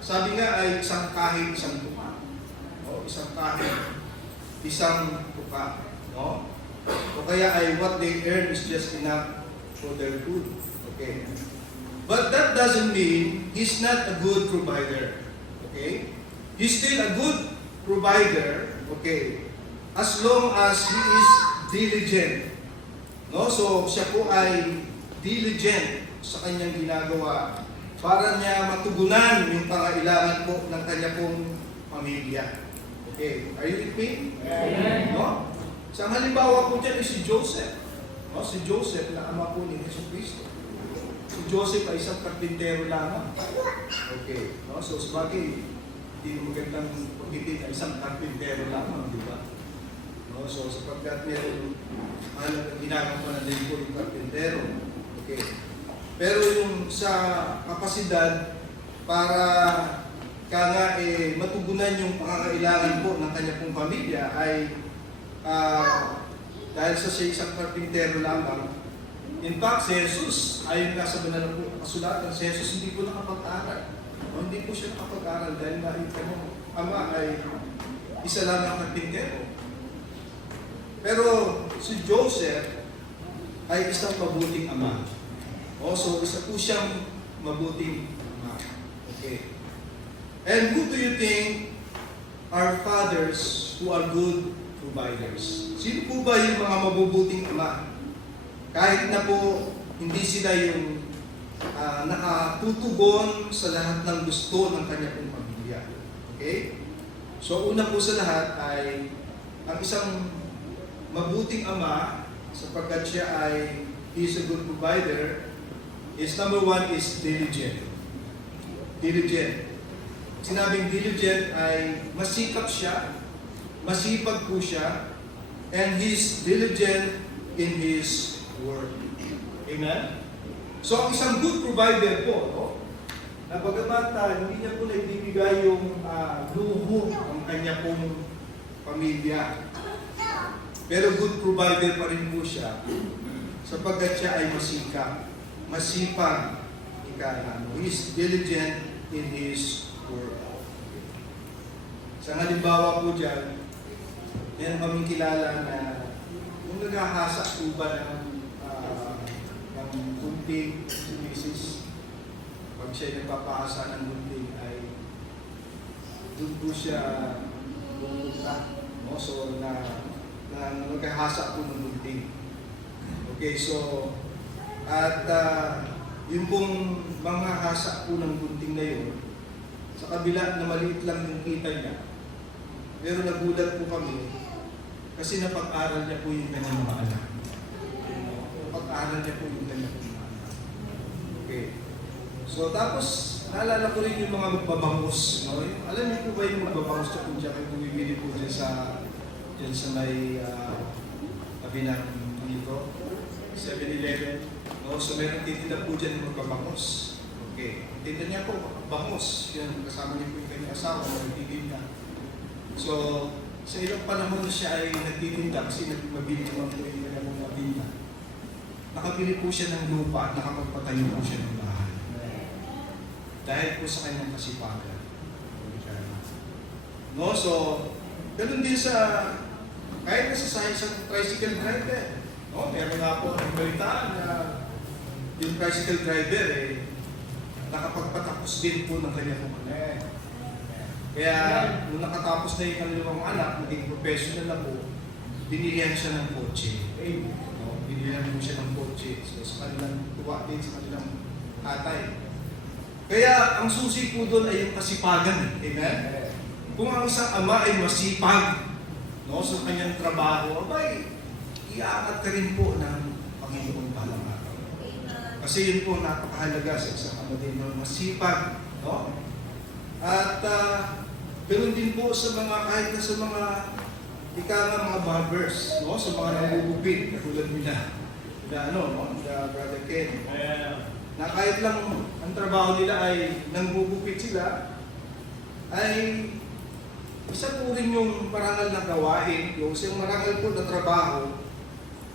sabi nga ay isang kahit, isang tuka. No? Isang kahit, isang tuka. No? O kaya ay what they earn is just enough for their food. Okay? But that doesn't mean he's not a good provider. Okay? He's still a good provider, okay, as long as he is diligent. No? So, siya po ay diligent sa kanyang ginagawa para niya matugunan yung pangailangan po ng kanya pong pamilya. Okay, are you with me? Amen. No? Sa halimbawa po dyan ay si Joseph. No? Si Joseph na ama po ni Jesucristo. Si Joseph ay isang karpintero lamang. Okay. No? So, sabagay, hindi magandang pagkitin ay isang karpintero lamang, di ba? No? So, sapagkat meron mahalagang ginagawa na din po yung karpintero. Okay. Pero yung sa kapasidad para kaya matugunan yung pangangailangan po ng kanya pong pamilya ay dahil sa siya isang karpintero lamang. In fact, si Jesus, ayon nga sa banal na kasulatan, si Jesus hindi po nakapag-aral. O hindi po siya nakapag-aral dahil nga yung kanyang ama ay isa lang ang karpintero. Pero si Joseph ay isang mabuting ama. So isa po siyang mabuting ama. Okay. And who do you think are fathers who are good providers? Sino po ba yung mga mabubuting ama? Kahit na po hindi sila yung nakatutugon sa lahat ng gusto ng kanya pong pamilya. Okay? So una po sa lahat ay ang isang mabuting ama sapagkat siya ay he is a good provider is number one is diligent. Diligent. Sinabing diligent ay masikap siya, masipag po siya, and he's diligent in his work. Amen? So, ang isang good provider po, no? Na bagamat hindi niya po naibibigay yung luho ang kanya pong pamilya. Pero good provider pa rin po siya sapagkat siya ay masikap, masipag, he's diligent in his work. Sa halimbawa po dyan, meron kaming kilala na yung naghahasa po ba ng gunting si Mrs. Pag siya nagpapahasa ng gunting ay doon po siya pupunta. No? So, na naghahasa po ng gunting. Okay, so, at yung pong mga hasa po ng gunting na yun, sa kabila na maliit lang yung kita niya, pero nagulat po kami kasi napag-aral niya po yung kanyang mga anak. Napag-aral niya po yung kanyang mga anak. Okay. So tapos, naalala ko rin yung mga magbabangus. No? Alam niyo po ba yung magbabangus siya po dyan? Kung bumibili po dyan sa may tabi ng dito, 7-Eleven. No? So meron titinda po dyan yung magbabangus. Okay. Tinda niya po, bangus. Yan, kasama niya po yung kanyang asawa na nagtitinda. So, sa ilang panahon siya ay nagtitinda kasi nagmabili naman po yung kanyang mabinda. Nakabili po siya ng lupa at nakapagpatayo po siya ng bahay. Dahil po sa kanyang kasipagan. No? So, ganun din sa, kahit na sa isang tricycle driver. No? Meron nga po ang balitaan na yung tricycle driver nakapagpatapos din po ng kanyang anak. Kaya, nung nakatapos na yung kanilang anak, naging professional na po, binilihan siya ng kotse. No? Binilihan mo siya ng kotse. So, sa kanilang tuwa din, sa kanilang atay. Kaya, ang susi po doon ay yung kasipagan. Amen? Kung ang isang ama ay masipag, no, sa kanyang trabaho, abay, iaangat ka rin po ng Panginoon palang araw. Kasi yun po napakahalaga sa isang ama din, no, masipag. No? At ganoon din po sa mga, kahit na sa mga mga barbers, no? Sa mga nangugupit, katulad nila, no? Brother Ken. Na kahit lang ang trabaho nila ay nanggugupit sila, ay isa po rin yung marangal na gawain, yung isang marangal po na trabaho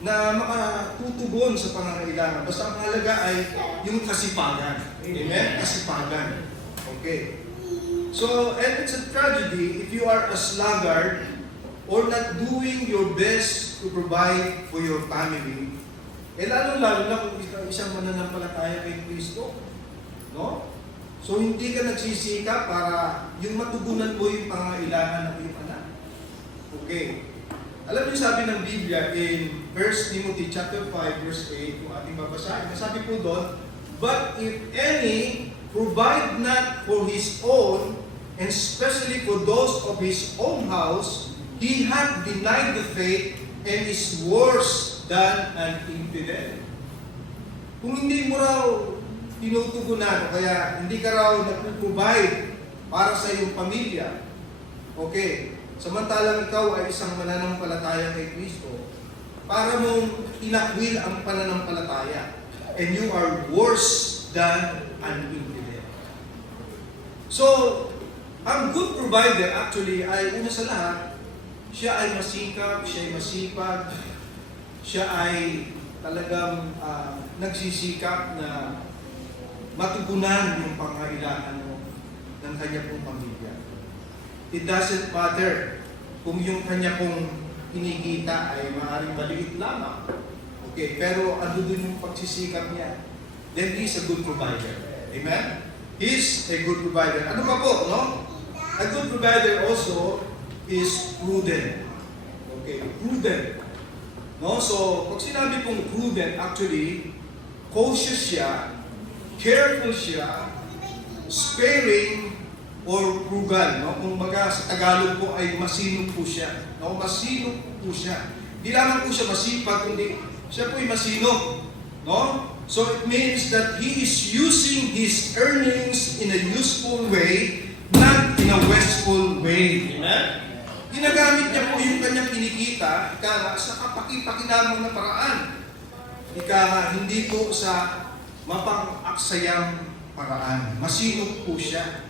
na makatutugon sa pangangailangan. Basta ang halaga ay yung kasipagan. Amen? Kasipagan. Okay. So, and it's a tragedy if you are a sluggard or not doing your best to provide for your family. Lalo-lalo na kung isang mananampalataya kay Kristo. No? So hindi ka nagsisikap para yung matugunan mo yung pangangailangan ng iyong anak. Okay. Alam niyo sabi ng Biblia in 1 Timothy chapter 5 verse 8, kung ating babasahin, sabi po doon, "But if any provide not for his own, and especially for those of his own house, he hath denied the faith and is worse than an infidel." Kung hindi mo raw tinutugunan, o kaya hindi ka raw nag-provide para sa iyong pamilya, okay, samantalang ikaw ay isang mananampalataya kay Kristo, para mong inakwil ang pananampalataya, and you are worse than an infidel. So, ang good provider actually ay una sa lahat, siya ay masikap, siya ay masipag, siya ay talagang nagsisikap na matugunan yung pangangailangan mo ng kanya pong pamilya. It doesn't matter kung yung kanya pong kinikita ay maaaring maliit lamang. Okay, pero ano dun yung pagsisikap niya? Then he is a good provider. Amen? He is a good provider. Ano pa po, no? A good provider also is prudent. Okay, prudent. No? So, pag sinabi pong prudent, actually, cautious siya, careful siya, sparing, or frugal. No? Kung baga sa Tagalog po ay masinop po siya. No? Masinop po siya. Di lamang po siya masipag, kundi siya po ay masinop. No? So it means that he is using his earnings in a useful way, not in a wasteful way. Amen? Ginagamit niya po yung kanyang kinikita sa kapaki-pakinamang na paraan. Hindi po sa mapang-aksayang paraan. Masinop po siya.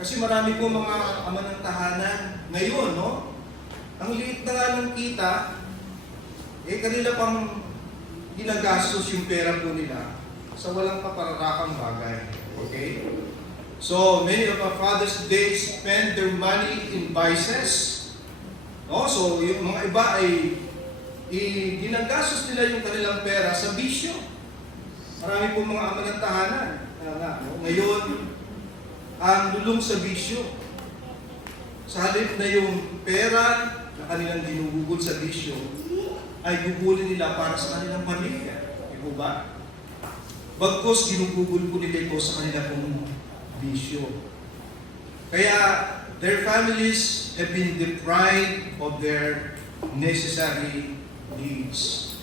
Kasi marami po mga ama ng tahanan ngayon, no? Ang liit na nga ng kita, kanila pang ginagastos yung pera po nila sa walang kapararakang bagay. Okay? So, many of our fathers today spend their money in vices. No? So, yung mga iba ay ginagastos nila yung kanilang pera sa bisyo. Marami po mga ama ng tahanan. Ngayon, ang lulong sa bisyo. Sa halip na yung pera na kanilang ginugugol sa bisyo, ay gugulin nila para sa kanilang pamilya. Di po ba? Bagkos ginugugol po nila ito sa kanilang bisyo. Kaya, their families have been deprived of their necessary needs.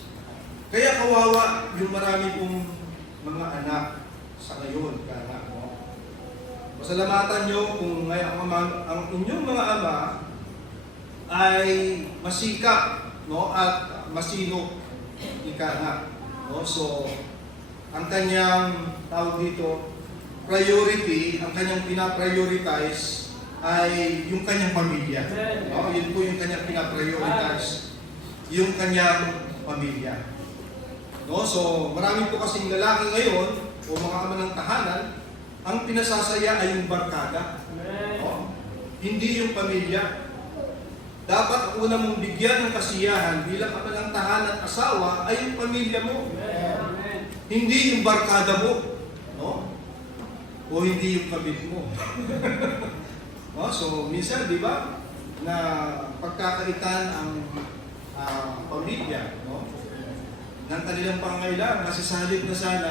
Kaya kawawa yung marami pong mga anak sa ngayon. Pasalamatan nyo kung ang inyong mga ama ay masikap, no, at masino, ika nga. No? So, ang kanyang tawag dito, priority, ang kanyang pinaprioritize ay yung kanyang pamilya. No? Yun po yung kanyang pinaprioritize, yung kanyang pamilya. No? So, marami po kasing lalaki ngayon, o mga ama ng tahanan, ang pinasasaya ay yung barkada. No? Hindi yung pamilya. Dapat ang una mong bigyan ng kasiyahan bilang ama ng tahanan at asawa ay yung pamilya mo. Hindi yung barkada mo. No? O hindi yung kabit mo. No? So, minsan, di ba, na pagkakaitan ang pamilya, no? Ng kanilang pangailangan, kasi sa halip na sana,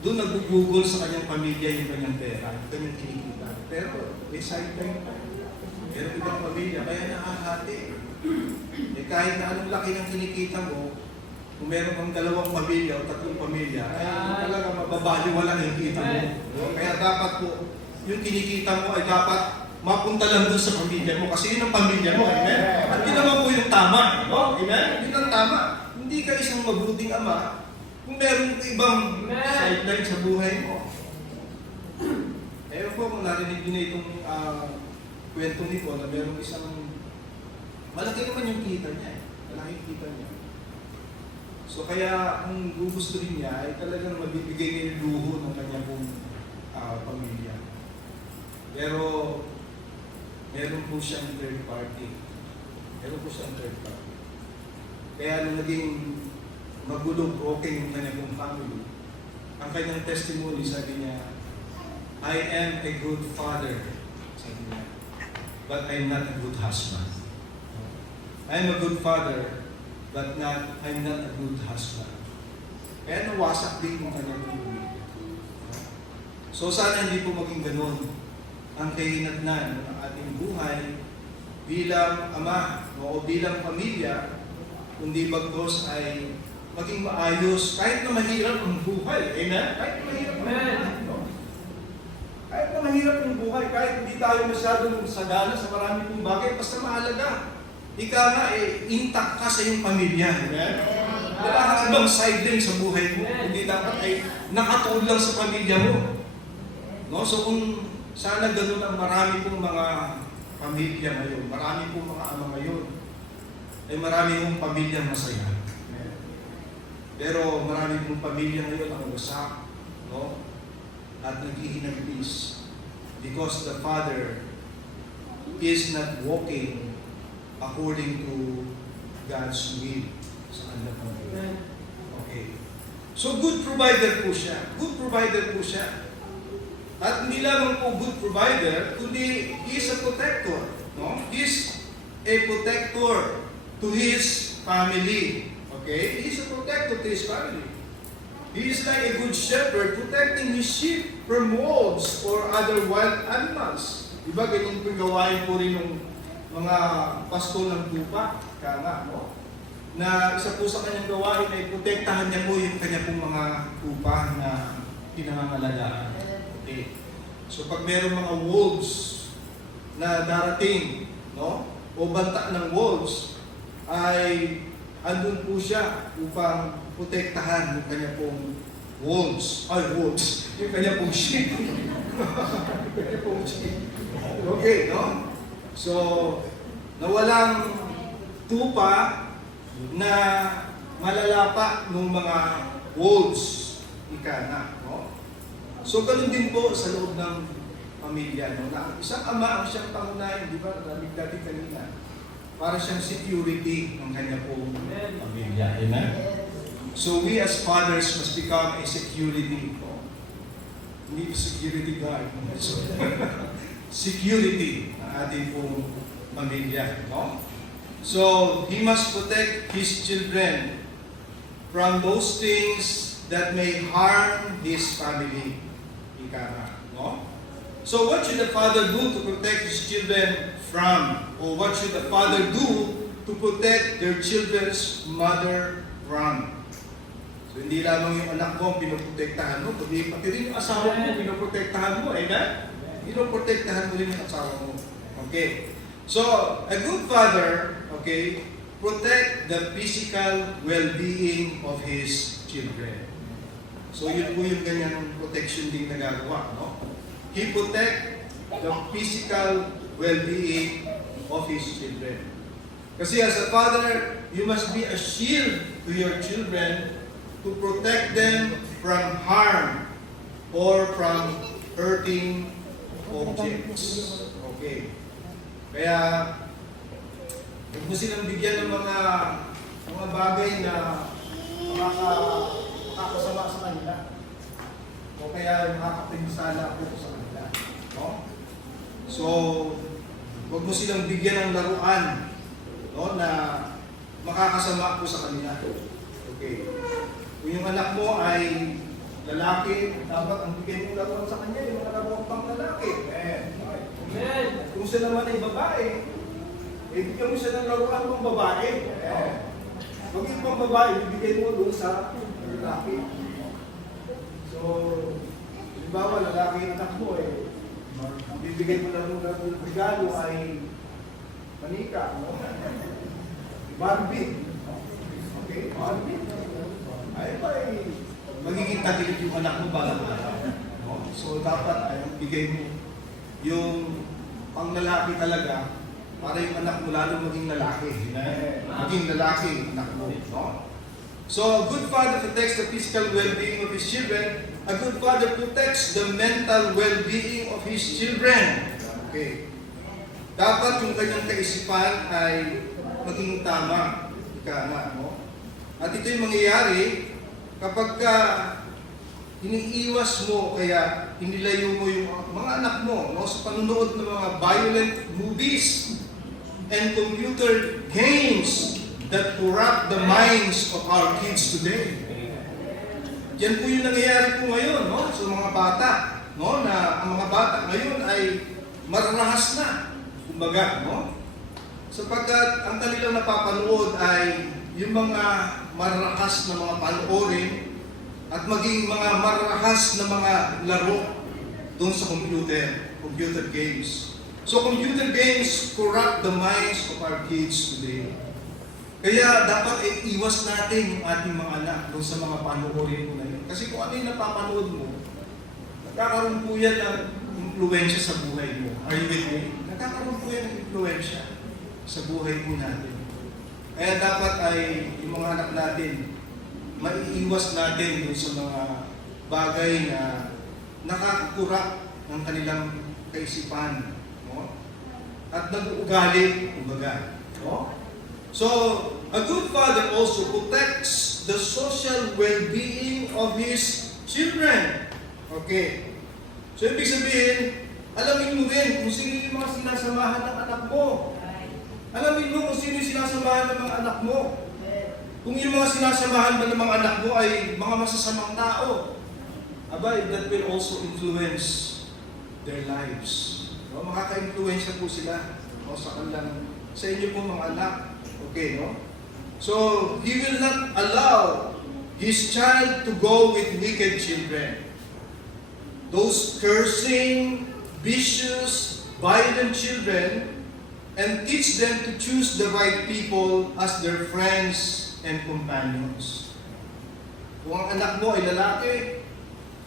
doon nagbubugol sa kanyang pamilya yung kanyang pera, yung kanyang kinikita. Pero, may sideline pa. Pero ibang pamilya, kaya nakahati. Kahit na anong laki ng kinikita mo, kung meron kang dalawang pamilya o tatlong pamilya, ay talaga mababali wala yung kita mo. Kaya dapat po, yung kinikita mo ay dapat mapunta lang doon sa pamilya mo. Kasi yun ang pamilya mo, amen? At yun naman po yung tama, no? Amen? Yun ang tama. Hindi ka isang mabuting ama kung meron ibang sideline sa buhay mo. Pero po, kung narinig nyo na itong kwento ni Paul na meron isang malaki naman yung kita niya. Malaki yung kita niya. So kaya ang gusto rin niya ay talagang mabibigay niya yung luho ng kanya pong pamilya. Pero meron po siyang third party. Meron po siyang third party. Kaya nung naging magulo, broken yung kanya pong family, ang kanyang testimony, sabi niya, I am a good father. Sabi niya. But I'm not a good husband. I'm a good father, but I'm not a good husband. Kaya nawasak din yung kanyang pamilya. So sana hindi po maging ganun ang kahinatnan ng ating buhay bilang ama o bilang pamilya, kundi bagkos ay maging maayos kahit na mahirap ang buhay. Amen? Kahit na mahirap ang buhay. No? Kahit na mahirap ang buhay, kahit hindi tayo masyadong sagana sa marami pong bagay, basta mahalaga. Ika nga, intact ka sa iyong pamilya. Amen? Wala kang ibang sideline sa buhay mo. Hindi dapat ay nakatuon lang sa pamilya mo. No? So kung sana ganun ang marami pong mga pamilya ngayon, marami pong mga ama ngayon, ay marami pong pamilyang masaya. Pero marami pong pamilya ngayon ang wasak, no? At naghihinagpis because the father is not walking according to God's will sa kanilang pamilya. Okay. So good provider po siya. Good provider po siya. At hindi lamang po good provider, kundi he is a protector. No? He is a protector to his family. Okay? He is a protector to his family. He is like a good shepherd protecting his sheep from wolves or other wild animals. Diba ganyan po gawain po rin ng mga pasto ng tupa, kaya no? Na isa po sa kanyang gawain ay protektahan niya po yung kanya pong mga tupa na pinangangalagaan. Okay. So pag mayroong mga wolves na darating, no? O banta ng wolves, ay andun po siya upang protektahan yung kanya pong wolves. Yung kanya pong sheep. Yung kanya pong sheep. Okay, no? So, nawalang tupa na malalapa ng mga wolves. Ika na, no? So, ganun din po sa loob ng pamilya. No? Na isang ama ang siyang pangunahin, di ba? Nalamig dati kanina. Para siyang security ng kanya pong pamilya. Amen? So we as fathers must become a security. No? Hindi security guard. So, security ng ating pong pamilya. No? So he must protect his children from those things that may harm his family. Ika nga, no? So what should the father do to protect his children from? Or what should the father do to protect their children's mother from? So hindi lamang yung anak mo ang pinoprotektahan mo, kundi pati rin yung asawa mo pinoprotektahan mo. Amen? Pinoprotektahan mo rin yung asawa mo. Okay. So, a good father, okay, protect the physical well-being of his children. So yun po yung ganyang protection din nagagawa, no? He protect the physical well-being of his children. Kasi as a father, you must be a shield to your children to protect them from harm or from hurting objects. Okay. Kaya, huwag mo silang bigyan ng mga bagay na makakasama sa kanila. O kaya makakapinsala po sa kanila. No? So, huwag mo silang bigyan ng laruan, no, na makakasama po sa kanila. Okay. Kung yung anak mo ay lalaki, dapat ang bigay mong laruan sa kanya, yung mga laruan pang lalaki. Amen. Kung siya naman ay babae, bigyan mo siya ng laruan pang babae. Kung yung pang babae, bibigay mo doon sa lalaki. So, halimbawa, lalaki yung anak mo bibigay mo lang ng regalo ay manika, no? Barbie. Okay, Barbie. Ay ba magiging tagilid yung anak mo bago no? So dapat ay bigay mo yung pang lalaki talaga para yung anak mo lalo maging lalaki. Maging lalaki yung anak mo, no? So a good father protects the physical well-being of his children. A good father protects the mental well-being of his children. Okay. Dapat yung kanyang kaisipan ay maging tama. Ika nga, no? At ito yung mangyayari kapag iniiwas mo, kaya inilayo mo yung mga anak mo, no, sa panunood ng mga violent movies and computer games that corrupt the minds of our kids today. Yan po yung nangyayari po ngayon, no, sa mga bata, no, na ang mga bata ngayon ay mararahas na, kumbaga, no? Sapagkat ang kanilang napapanood ay yung mga mararahas na mga panoorin at maging mga marahas na mga laro doon sa computer games. So computer games corrupt the minds of our kids today. Kaya dapat iwas natin yung ating mga anak doon sa mga panoorin mo na yun. Kasi kung ano yung napapanood mo, nagkakaroon po yan ng impluensya sa buhay mo. Are you with me? Nagkakaroon po yan ng impluensya sa buhay po natin. Kaya dapat ay yung mga anak natin, maiiwas natin doon sa mga bagay na nakakakurap ng kanilang kaisipan, no? At nag-uugali, kumbaga, no? So, a good father also protects the social well-being of his children. Okay. So, ibig sabihin, alamin mo rin kung sino yung mga sinasamahan ng anak mo. Alamin mo kung sino yung sinasamahan ng mga anak mo. Kung yung mga sinasamahan ba ng mga anak mo ay mga masasamang tao, abay, that will also influence their lives. No? Makaka-influensya po sila, no, sa inyo po mga anak. Okay, no? So, he will not allow his child to go with wicked children. Those cursing, vicious, violent children, and teach them to choose the right people as their friends and companions. Kung ang anak mo ay lalaki,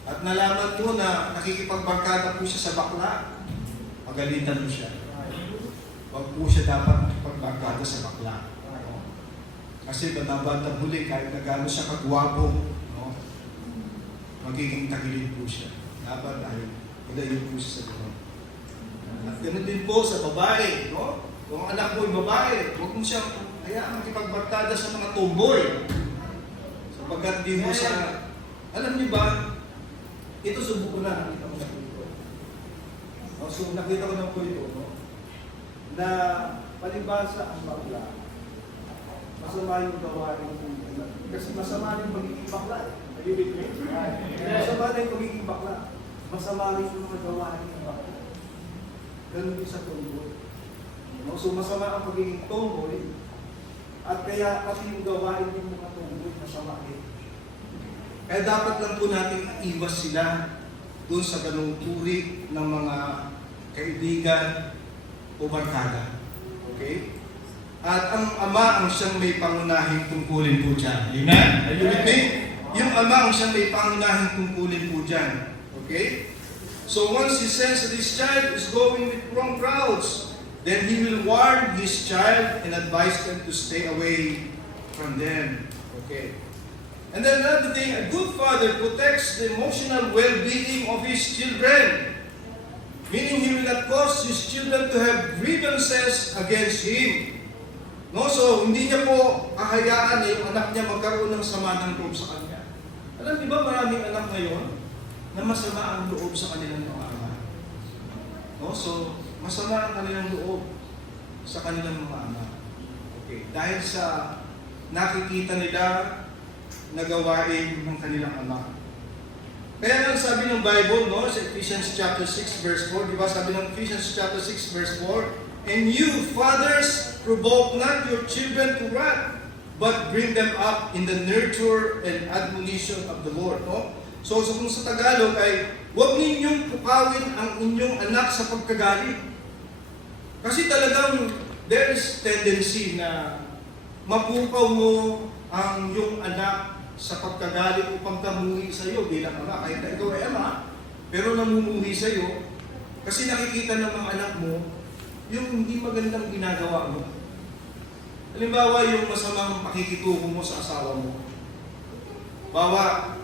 at nalaman mo na nakikipagbarkada po siya sa bakla, pagalitan mo siya. Huwag po siya dapat makipagbarkada sa bakla. Kasi bandang huli, kahit na gano'n siya kagwapo, no, magiging tagilid po siya. Dapat ay ilayo po siya sa Lord. At gano'n din po sa babae, no? Kung ang anak mo ay babae, huwag mo siyang hayaan makipagbarkada sa mga tomboy. Sapagkat di mo siya, alam niyo ba, ito subo ko na, nakita ko na po ito. So nakita ko na po ito, no? Na palibasa ang bakla, masama yung gawain kung kasi masama yung pagiging bakla. Nalibig mo yun? Masama na yung pagiging bakla. Masama rin yung mga gawain ng bakla. Ganun din sa tomboy. No? So masama ang pagiging tomboy at kaya pati yung gawain ng mga tomboy masama rin. Kaya dapat lang po natin iwas sila doon sa ganung turi ng mga kaibigan o barkada. Okay? At ang ama ang siyang may pangunahing tungkulin po dyan. Amen? Are you with me? Yung ama ang siyang may pangunahing tungkulin po dyan. Okay? So once he senses that his child is going with wrong crowds, then he will warn his child and advise them to stay away from them. Okay? And then another thing, a good father protects the emotional well-being of his children. Meaning he will not cause his children to have grievances against him. No, so hindi niya po ahayaan na yung anak niya magkaroon ng sama ng loob sa kanya. Alam niyo ba maraming anak ngayon na masama ang loob sa kanilang mga ama? No, so masama ang kanilang loob sa kanilang mga ama. Okay, dahil sa nakikita nila na gawain ng kanilang ama. Kaya nga sabi ng Bible, no, sa Ephesians chapter 6 verse 4, di ba sabi ng Ephesians chapter 6 verse 4, and you, fathers, provoke not your children to wrath, but bring them up in the nurture and admonition of the Lord. No? So kung sa Tagalog ay, huwag ninyong pukawin ang inyong anak sa pagkagalit. Kasi talagang there is tendency na mapukaw mo ang iyong anak sa pagkagalit o pagkamuhi sa iyo bilang ama. Kahit na ikaw ay ama, pero namumuhi sa iyo kasi nakikita ng mga anak mo yung hindi magandang ginagawa mo. Halimbawa, yung masamang pakikituko mo sa asawa mo. Bawa,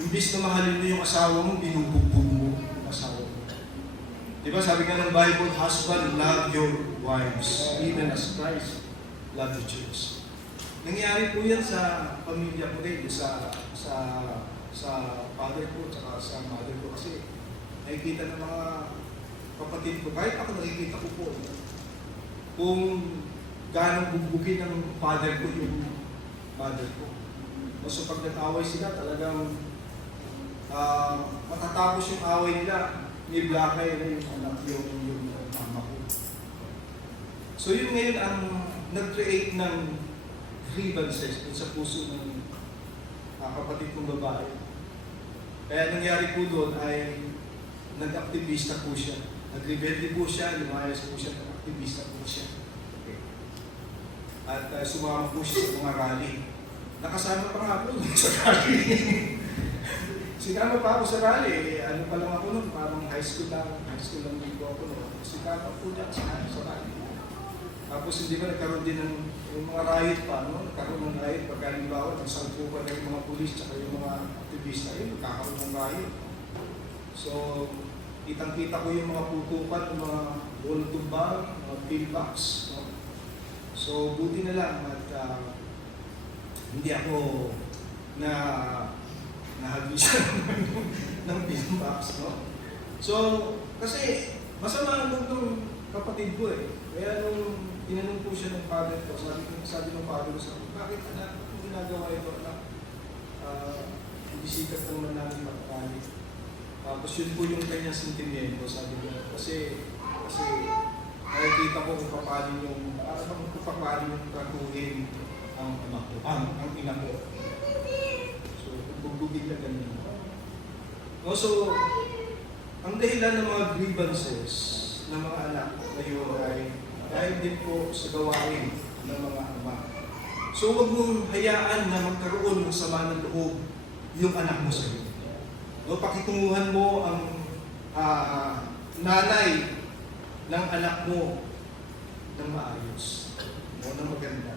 imbis na mahalin mo yung asawa mo, binubugbog mo yung asawa mo. Diba sabi nga ng Bible, husband, love your wives, even as Christ loved the church. Nangyari po yan sa pamilya ko rin, sa sa father ko at sa mother ko kasi nakikita ng mga kapatid ko, kahit ako nakikita ko po, kung gaano bubugin ng father ko yung mother ko. So pag nag-away sila, talagang matatapos yung away nila, niblakay na yung anak, yung mama ko. So yun ngayon ang nag-create ng grievances dun sa puso ng kapatid kong babae. Kaya nangyari po doon ay nag-aktivista po siya. Nag-rebelde po siya, lumayas po siya, nag-aktivista po siya. Okay. At sumama po siya sa mga rally. Nakasama pa nga po sa rally. Sinama pa ako sa rally. Ano pa lang ako noon, parang high school lang din po ako noon. Sinama po niya sa rally. Tapos hindi ba nagkaroon din ng yung mga riot pa, no? Nagkaroon ng riot pagka halimbawa, nagsalpukan ng mga pulis at yung mga aktivista, yun, nagkakaroon ng riot. So, kitang-kita ko yung mga putukan, yung mga wall tumbang, mga pillbox. No? So, buti na lang at hindi ako nahagisan ng pillbox. No? So, kasi masama ang loob ng kapatid ko eh. Kaya nung tinanong po siya ng father ko, sabi ng father ko sa akin, bakit anak, kung ginagawa ito anak? Hindi sikat naman namin makakali. Tapos yun po yung kanyang sentimento, sabi niya. Kasi nakikita ko kung paano yung tratuhin ang anak ko, ang ina ko. So, bugbugin na ganun. No, so, ang dahilan ng mga grievances ng mga anak ngayon ay dahil din po sa gawain ng mga ama. So huwag mong hayaan na magkaroon ng sama ng loob yung anak mo sa iyo. No, pakitunguhan mo ang nanay ng anak mo ng maayos. No, ng maganda.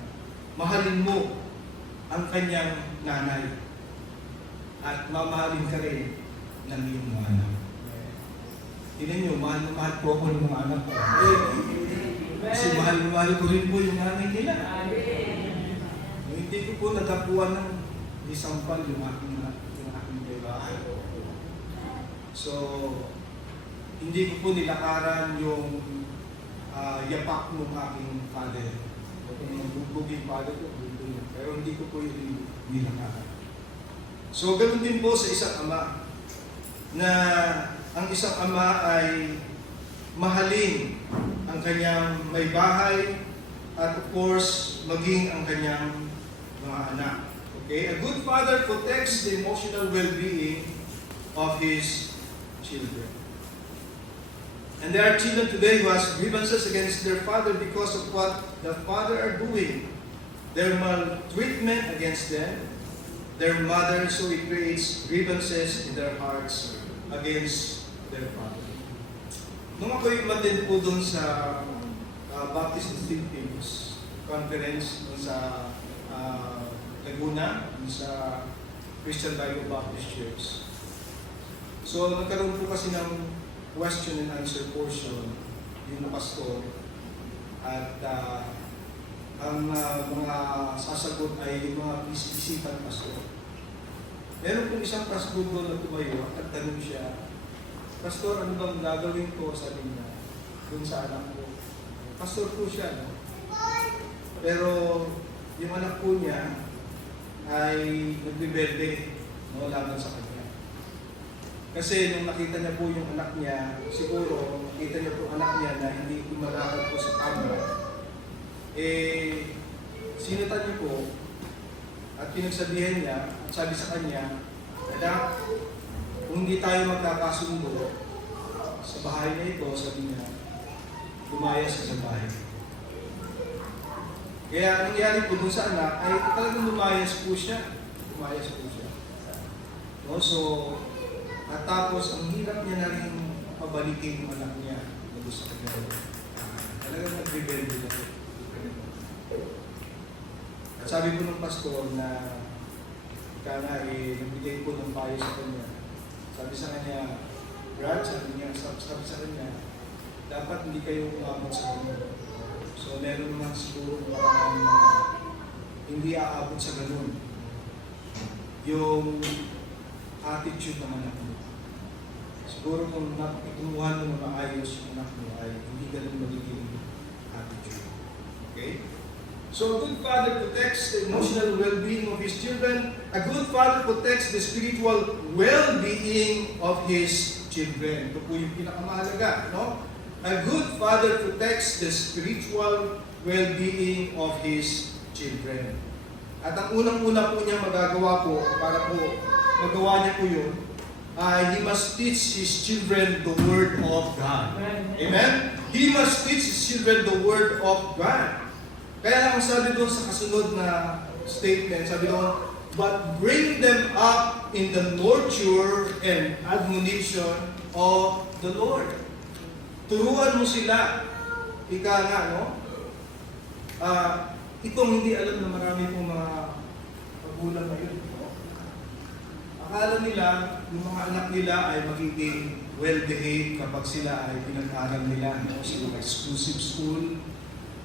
Mahalin mo ang kanyang nanay at mamahalin ka rin ng iyong mga anak. Tingnan nyo, mahal po ako ng mga anak ko. Kasi mahal ko rin po yung nanay nila. Hindi ko po natapuan ng isampal yung aking babae. So, hindi ko po nilakaran yung yapak ng aking father. Kung magbubugin father ko, pero hindi ko po yung nilakaran. So, ganun din po sa isang ama na ang isang ama ay mahalin ang kanyang may bahay at of course, maging ang kanyang mga anak. Okay? A good father protects the emotional well-being of his children. And there are children today who has grievances against their father because of what the father are doing. Their maltreatment against them, their mother, so it creates grievances in their hearts against their father. Nung ako'y umattend po doon sa Baptist Philippines Conference doon sa Laguna, doon sa Christian Bible Baptist Church. So nagkaroon po kasi ng question and answer portion yung pastor at ang mga sasagot ay yung mga bisitang pastor. Meron po isang pastor doon na tumayo at tanong siya, Pastor, ano bang gagawin ko, sabi niya, dun sa anak ko. Pastor po siya, no? Pero yung anak po niya ay nagbiberde, no, laban sa kanya. Kasi nung nakita niya po yung anak niya, siguro nakita niya po anak niya na hindi kumalakad po sa camera, sinutan niya po at pinagsabihan niya at sabi sa kanya, anak, kung hindi tayo magkakasundo sa bahay na ito, sabi niya, lumayas ka sa bahay. Kaya ang nangyari po dun sa anak ay talagang lumayas po siya. Lumayas po siya. No? So, at tapos, ang hirap niya na rin pabalikin yung anak niya na sa kanya. Talagang nag-rebelde na po. At sabi po ng pastor na nagbigay po ng payo sa kanya. Sabi sa kanya, Brad, sabi sa kanya, dapat hindi kayo umabot sa ganun. So, meron naman siguro marami na hindi aabot sa ganun. Yung attitude ng anak mo. Siguro kung napakitunguhan mo na maayos yung anak mo ay hindi ganun magiging attitude. Okay? So a good father protects the emotional well-being of his children. A good father protects the spiritual well-being of his children. Ito po yung pinakamahalaga, no? A good father protects the spiritual well-being of his children. At ang unang-una po niya magagawa po, para po magawa niya po yun, he must teach his children the Word of God. Amen? He must teach his children the Word of God. Kaya ang sabi doon sa kasunod na statement, sabi doon, but bring them up in the nurture and admonition of the Lord. Turuan mo sila. Ika nga, no? Itong hindi alam na marami pong mga magulang ngayon. No? Akala nila, yung mga anak nila ay magiging well-behaved kapag sila ay pinag-aral nila, no? Sa mga exclusive school,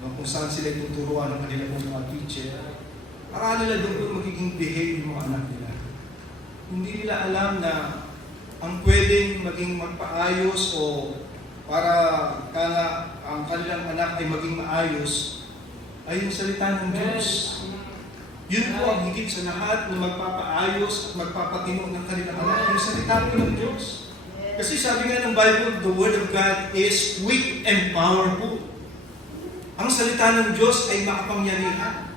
no? Kung saan sila tuturuan ng kanilang mga teacher. Akala nila doon po magiging behave yung mga anak nila. Hindi nila alam na ang pwedeng maging magpaayos o para ang kanilang anak ay maging maayos ay yung salita ng Diyos. Yun po ang higit sa lahat na magpapaayos at magpapatino ng kanilang anak, yung salita po ng Diyos. Kasi sabi nga ng Bible, the Word of God is quick and powerful. Ang salita ng Diyos ay makapangyarihan.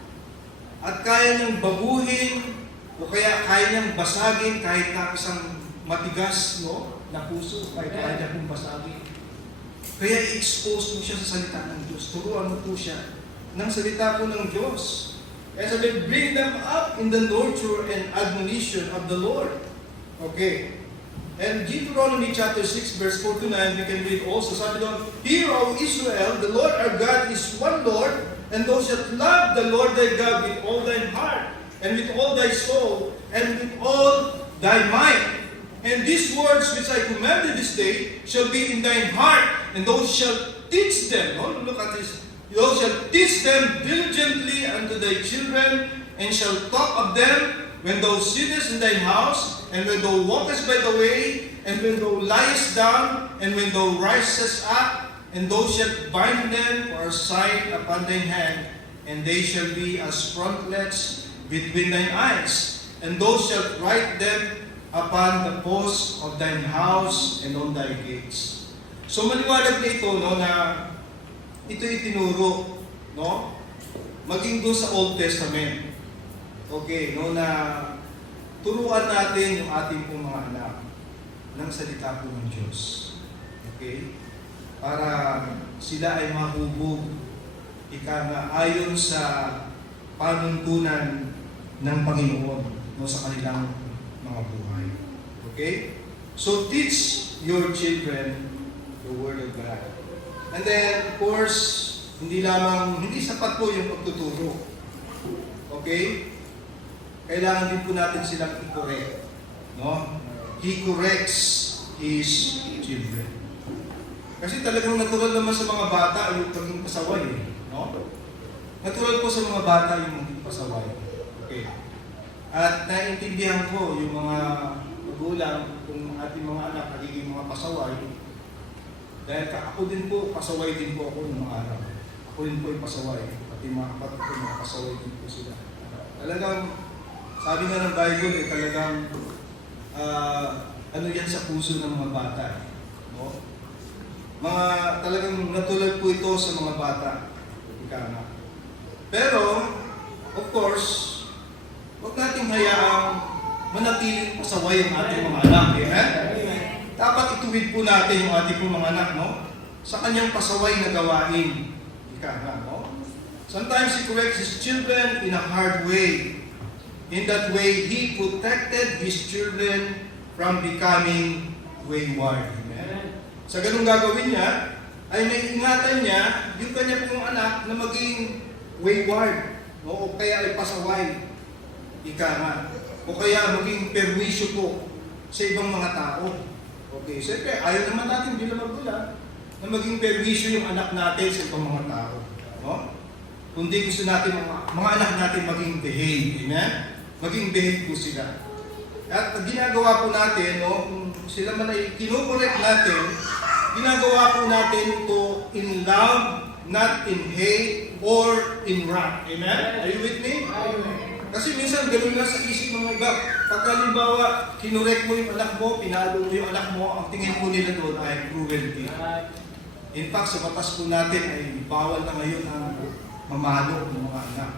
At kaya niyang baguhin o kaya kaya niyang basagin kahit na isang matigas, no, na puso, kaya niya pong basagin. Kaya i-expose mo siya sa salita ng Diyos. Turuan mo po siya ng salita po ng Diyos. Kaya sabi, bring them up in the nurture and admonition of the Lord. Okay. And Deuteronomy chapter 6 verse 4 to 9, we can read also. Sabi doon, hear, O Israel, the Lord our God is one Lord, and thou shalt love the Lord thy God with all thine heart, and with all thy soul, and with all thy might. And these words which I commanded this day shall be in thine heart, and thou shalt teach them. Oh, look at this. Thou shalt teach them diligently unto thy children, and shall talk of them when thou sittest in thine house, and when thou walkest by the way, and when thou liest down, and when thou risest up, and thou shalt bind them for a sign upon thine hand, and they shall be as frontlets between thine eyes, and thou shalt write them upon the posts of thine house and on thy gates. So maliwanag na ito, no, na ito itinuro, no, maging doon sa Old Testament. Okay, no, na turuan natin yung ating pong mga anak ng salita po ng Diyos. Okay? Para sila ay mahubog, ika nga, ayon sa panuntunan ng Panginoon, no, sa kanilang mga buhay. Okay? So teach your children the Word of God. And then, of course, hindi sapat po yung pagtuturo. Okay? Kailangan din po natin silang i-correct. No? He corrects his children. Kasi talagang natural naman sa mga bata yung maging pasaway. No? Natural po sa mga bata yung maging pasaway. Okay. At naiintindihan ko yung mga magulang kung ating mga anak nagiging mga pasaway. Dahil ako din po, pasaway din po ako ng mga araw. Ako din po yung pasaway. Pati mga kapatid ko, mga pasaway din po sila. Talagang, sabi nga ng Bible, talagang ano yan sa puso ng mga bata. No? Talagang natulad po ito sa mga bata. Ika nga. Pero, of course, huwag nating hayaang manatiling pasaway ang ating mga anak. Amen? Dapat ituwid po natin yung ating pong mga anak, no? Sa kanyang pasaway na gawain. Ika nga, no? Sometimes he corrects his children in a hard way. In that way, he protected his children from becoming wayward. Amen? Sa ganung gagawin niya, ay naiingatan niya yung kanya pong anak na maging wayward. No? O kaya ay pasaway. Ika nga. O kaya maging perwisyo po sa ibang mga tao. Okay, siyempre, ayaw naman natin bilang magulang na maging perwisyo yung anak natin sa ibang mga tao. No? Kundi gusto natin mga anak natin maging behave. Amen? Maging behave po sila. At ang ginagawa po natin, no, kung sila man ay kinokorek natin, ginagawa po natin ito in love, not in hate or in wrath. Amen? Are you with me? Kasi minsan ganun nga sa isip ng mga iba. Pag halimbawa, kinorek mo yung anak mo, pinalo mo yung anak mo, ang tingin po nila doon ay cruelty. In fact, sa batas po natin ay bawal na ngayon ang mamalo ng mga anak.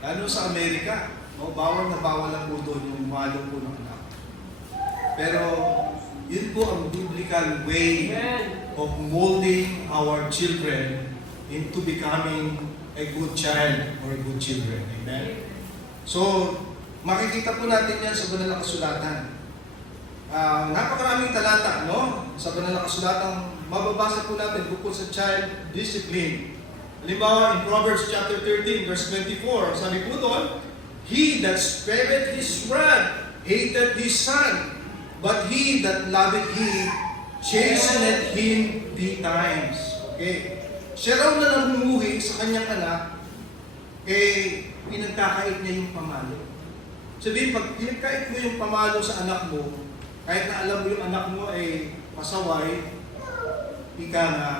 Lalo sa Amerika, no, bawal na po doon yung mamalo po ng anak. Pero yun po ang biblical way of molding our children into becoming a good child or a good children. Amen? So, makikita po natin yan sa Banal na Kasulatan. Napakaraming talata, no? Sa Banal na Kasulatan, mababasa po natin bukod sa child discipline. Halimbawa, in Proverbs chapter 13, verse 24, sabi po doon, "He that spareth his rod hated his son, but he that loveth him chasteneth him betimes." Okay. Siya raw na namumuhi sa kanyang anak, pinagkakait niya yung pamalo. Sabihin, pag pinagkait mo yung pamalo sa anak mo, kahit na alam mo yung anak mo ay pasaway, ika nga,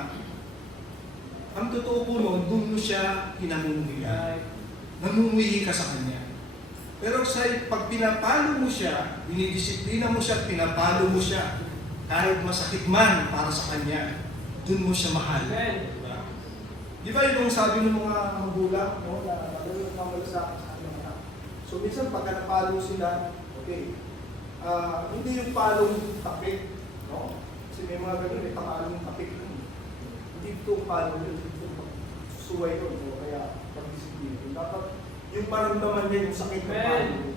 ang totoo po noon, doon mo siya pinamumuhian. Namumuhi ka sa kanya. Pero pag pinapalo mo siya, dinidisiplina mo siya, pinapalo mo siya, kahit masakit man para sa kanya, doon mo siya mahal. Di ba yung sabi ng mga magulang, no, na magaling magmamalasakit sa kanyang anak. So minsan pagka napalo sila, okay, hindi yung palong tapik, no? Kasi may mga ganun, may pakalong tapik. Hindi ito palo yun, ito suway yun, o kaya pag-disiplina. Dapat yung maramdaman niya yung sakit ng palo.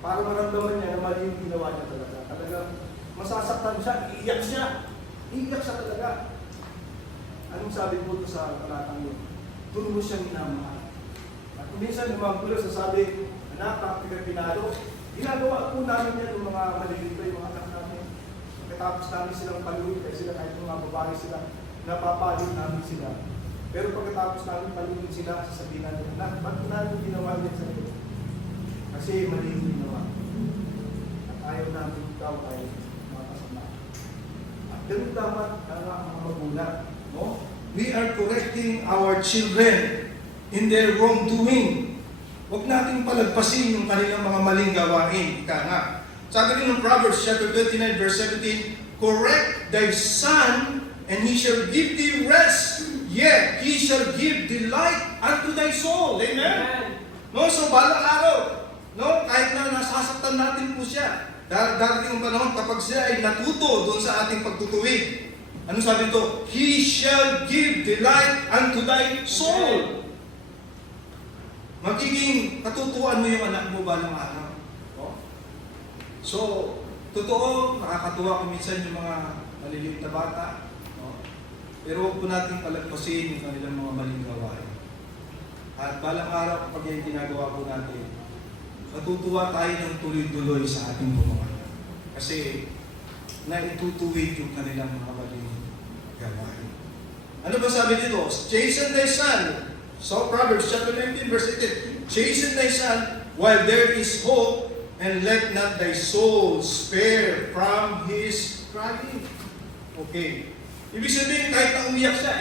Para maramdaman niya na mali yung ginawa niya talaga. Talagang masasaktan siya, iiyak siya. Iiyak siya talaga. Anong sabi po ito sa talatang yun? Doon mo siya minamahal. At kung minsan yung mga gulo sasabi, anak, bakit ka pinalo? Ginagawa po namin yan ng mga malilito, yung mga anak namin. Pagkatapos namin silang paluin, kaya sila kahit mga babae sila, napapaluin namin sila. Pero pagkatapos namin paluin sila, sasabihin namin, anak, bakit namin ginawa yan sa iyo? Kasi mali yung ginawa. At ayaw namin daw ay makasama. At ganun dapat ang mga magulang. No? We are correcting our children in their wrongdoing. Huwag nating palagpasin yung kanilang mga maling gawain. Ika nga. Sabi rin ng Proverbs chapter 29 verse 17, "Correct thy son, and he shall give thee rest. Yet he shall give delight unto thy soul." Amen? No? So balang araw, no? Kahit na nasasaktan natin po siya, darating ang panahon kapag siya ay natuto doon sa ating pagtutuwid. Ano sabi ito? "He shall give delight unto thy soul." Magiging katutuan mo yung anak mo balang araw. No? So, totoo, nakakatuwa kung minsan yung mga maliliit na bata. No? Pero huwag po natin palagpasin yung kanilang mga maling gawain. At balang araw kapag yung ginagawa po natin, matutuwa tayo ng tuloy-tuloy sa ating pamamagitan. Kasi naitutuwid yung kanilang mga maling gawain. Ano ba sabi dito? "Chasten thy son." So Proverbs chapter 19 verse 18. "Chasten thy son while there is hope, and let not thy soul spare from his crying." Okay. Ibig sabihin, kahit na umiyak siya,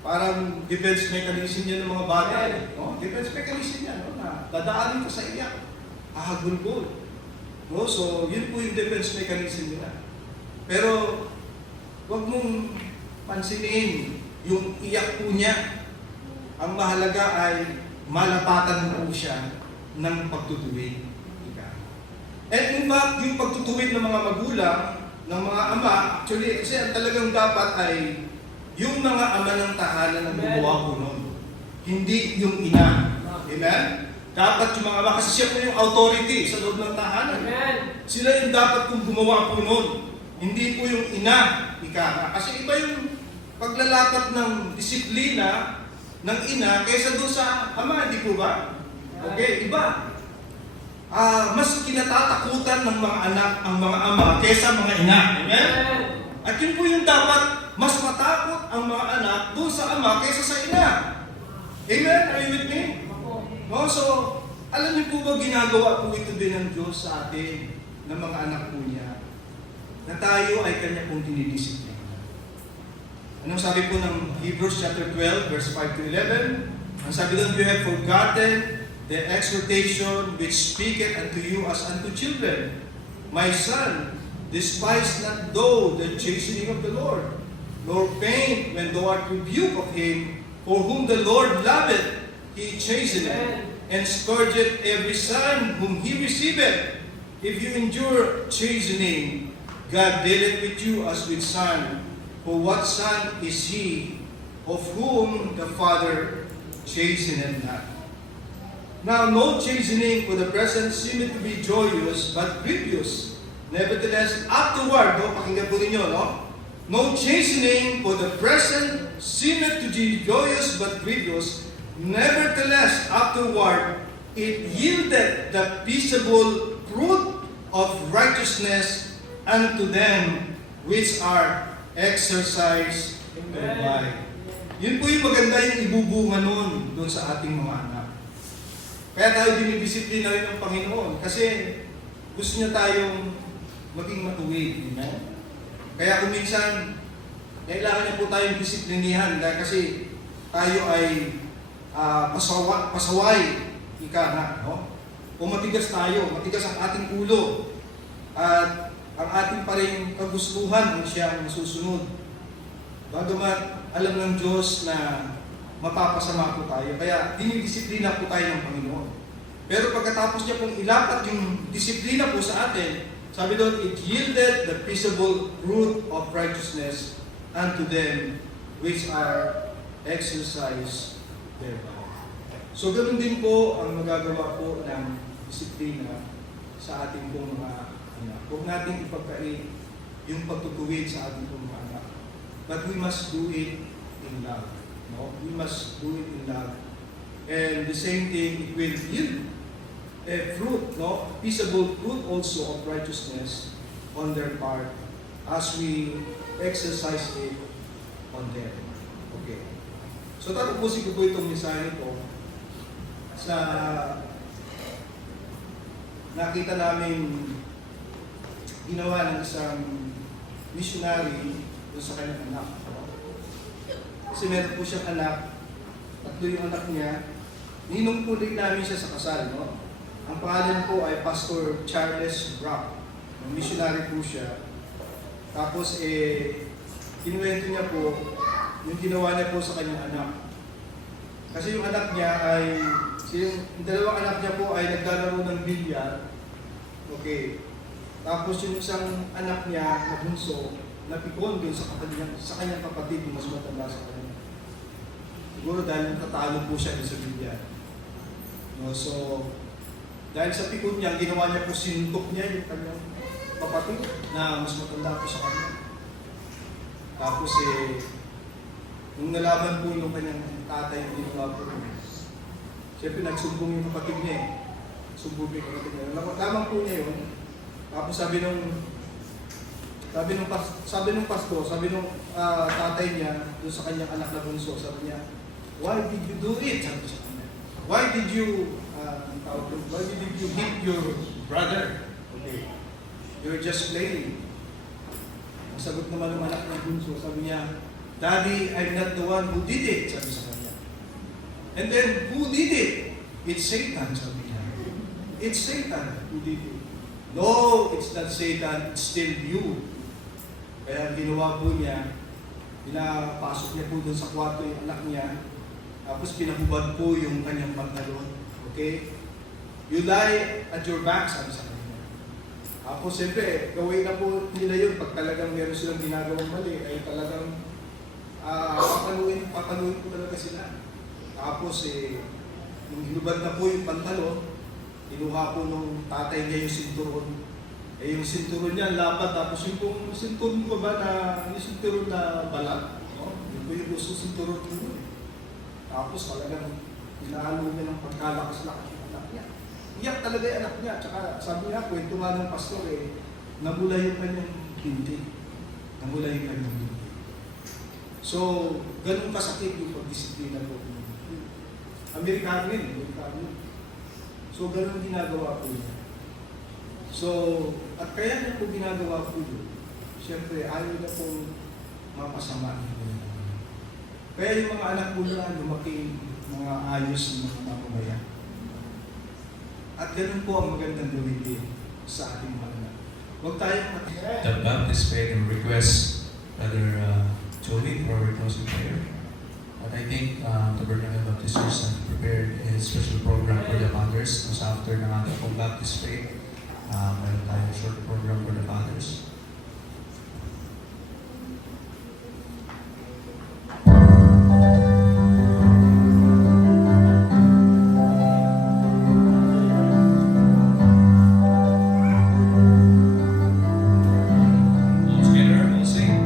parang defense mechanism niya ng mga bata. No? Defense mechanism niya, no? Na dadaanin ko sa iyak. Ahagulgol. No? So, yun po yung defense mechanism nila. Pero, huwag mong pansinin yung iyak po niya. Ang mahalaga ay malapatan mo po siya ng pagtutuwid. And in fact, yung pagtutuwid ng mga magulang, ng mga ama, actually, kasi ang talagang dapat ay yung mga ama ng tahanan ang gumawa po nun. Hindi yung ina. Amen? Dapat yung mga ama, kasi siya po yung authority sa loob ng tahanan. Amen. Sila yung dapat kong gumawa po nun. Hindi po yung ina, ika nga. Kasi iba yung paglalapat ng disiplina ng ina kaysa doon sa ama, hindi po ba? Okay, iba. Mas kinatatakutan ng mga anak ang mga ama kaysa mga ina. Amen? At yun po yung dapat, mas matakot ang mga anak doon sa ama kaysa sa ina. Amen? Are you with me? No? So, Alam niyo po ba, ginagawa po ito din ng Diyos sa atin, ng mga anak po niya, na tayo ay Kanya pong dinidisiplina. Anong sabi po ng Hebrews chapter 12, verse 5 to 11? Ang sabi doon, you have forgotten the exhortation which speaketh unto you as unto children. My son, despise not thou the chastening of the Lord, nor faint when thou art rebuked of him, for whom the Lord loveth, he chasteneth, and scourgeth every son whom he receiveth. If you endure chastening, God dealeth with you as with son. For what son is he of whom the Father chasteneth not? Now no chastening for the present seemeth to be joyous, but grievous. Nevertheless, afterward, pakinggan po ninyo, no chastening for the present seemeth to be joyous, but grievous. Nevertheless, afterward, it yielded the peaceable fruit of righteousness unto them which are exercised thereby. Yun po yung maganda yung ibubunga nun doon sa ating mga anak. Kaya tayo dinidisiplina rin ng Panginoon kasi gusto niya tayong maging matuwid. Amen? Kaya kung minsan, kailangan niya po tayong disiplinihan dahil kasi tayo ay pasaway, ika nga, no? O matigas tayo, matigas ang ating ulo, at ang ating pa rin kagustuhan ang siyang masusunod. Bagamat alam ng Diyos na mapapasama po tayo, kaya dinidisiplina po tayo ng Panginoon. Pero pagkatapos niya pong ilapat yung disiplina po sa atin, sabi doon, it yielded the peaceable fruit of righteousness unto them which are exercised thereby. So ganoon din po ang magagawa po ng disiplina sa ating pong mga anak. Huwag natin ipagkait yung pagtutuwid sa ating pong mga anak. But we must do it in love. No? We must do it in love. And the same thing, it will yield a fruit, no? Peaceable fruit also of righteousness on their part as we exercise it on them. Okay. So tatapusin ko po itong mensahe ko sa nakita namin ginawa ng isang missionary doon sa kanyang anak. Kasi meron po siyang anak, tatlo yung anak niya, ninong po rin namin siya sa kasal. No? Ang pangalan po ay Pastor Charles Brock. Missionary po siya. Tapos kinuwento niya po yung ginawa niya po sa kanyang anak. Kasi yung anak niya ay, yung dalawang anak niya po ay naglalaro ng bilyar. Okay. Tapos yung isang anak niya na bunso, napikon doon sa kanyang kapatid, yung mas matanda sa kanya. Siguro dahil natatalo po siya sa bilyar. No, so, dahil sa pikon niya, ginawa niya po sinuntok niya yung kanyang kapatid na mas matanda po sa kanya. Tapos nung nalaman po yung kanyang tatay yung ginawa po niya, siyempre nagsumbong yung kapatid niya sumbong yung kapatid niya. Lamang po niya yun. Tapos sabi nung pastor, sabi nung tatay niya doon sa kanyang anak na bunso, sabi niya, why did you do it? Sabi sa kanya. Why did you hit your brother? Okay. You're just playing. Ang sagot naman ng anak ng bunso, sabi niya, Daddy, I'm not the one who did it, sabi sa kanya. And then, who did it? It's Satan, sabi niya. It's Satan who did it. No, it's not Satan, it's still you. Kaya ginawa po niya, pinapasok niya po doon sa kwarto yung anak niya, tapos pinahubad po yung kanyang pantalon. Okay? You lie at your back, sabi sa kanya. Tapos siyempre, gawin na po nila yun pag talagang meron silang ginagawang mali, ay talagang papaluin po talaga sila. Tapos nung hinubad na po yung pantalon, kinuha po nung tatay niya yung sinturon. Yung sinturon niya, lapat, tapos yung pong sinturon ko ba na, yung sinturon na balat, no? Yung po yung gusto sinturon ko. Tapos talagang pinahalo niya ng pagkalakas-lakas yung anak niya. Iyak talaga yung anak niya. Tsaka sabi niya, kwento nga ng pastor namula yung kanyang binti. Namula yung kanyang binti. So, ganun kasakit yung pagdisiplina ko. Amerikano yun. So, ganun ginagawa po niya. So, at kaya niya po ginagawa po yun, siyempre, ayaw na pong mapasama. Kaya yung mga anak po na lumaki mga ayos ng mga mamamayan. At ganun po ang magandang gawin din sa ating mga anak. Huwag tayong The Baptist faith and request Brother Joey for our closing prayer. But I think the Bernal Baptist Church has prepared a special program for the fathers. Mas after ng ating pong Baptist faith, mayroon tayong short program for the fathers. All together, we'll sing.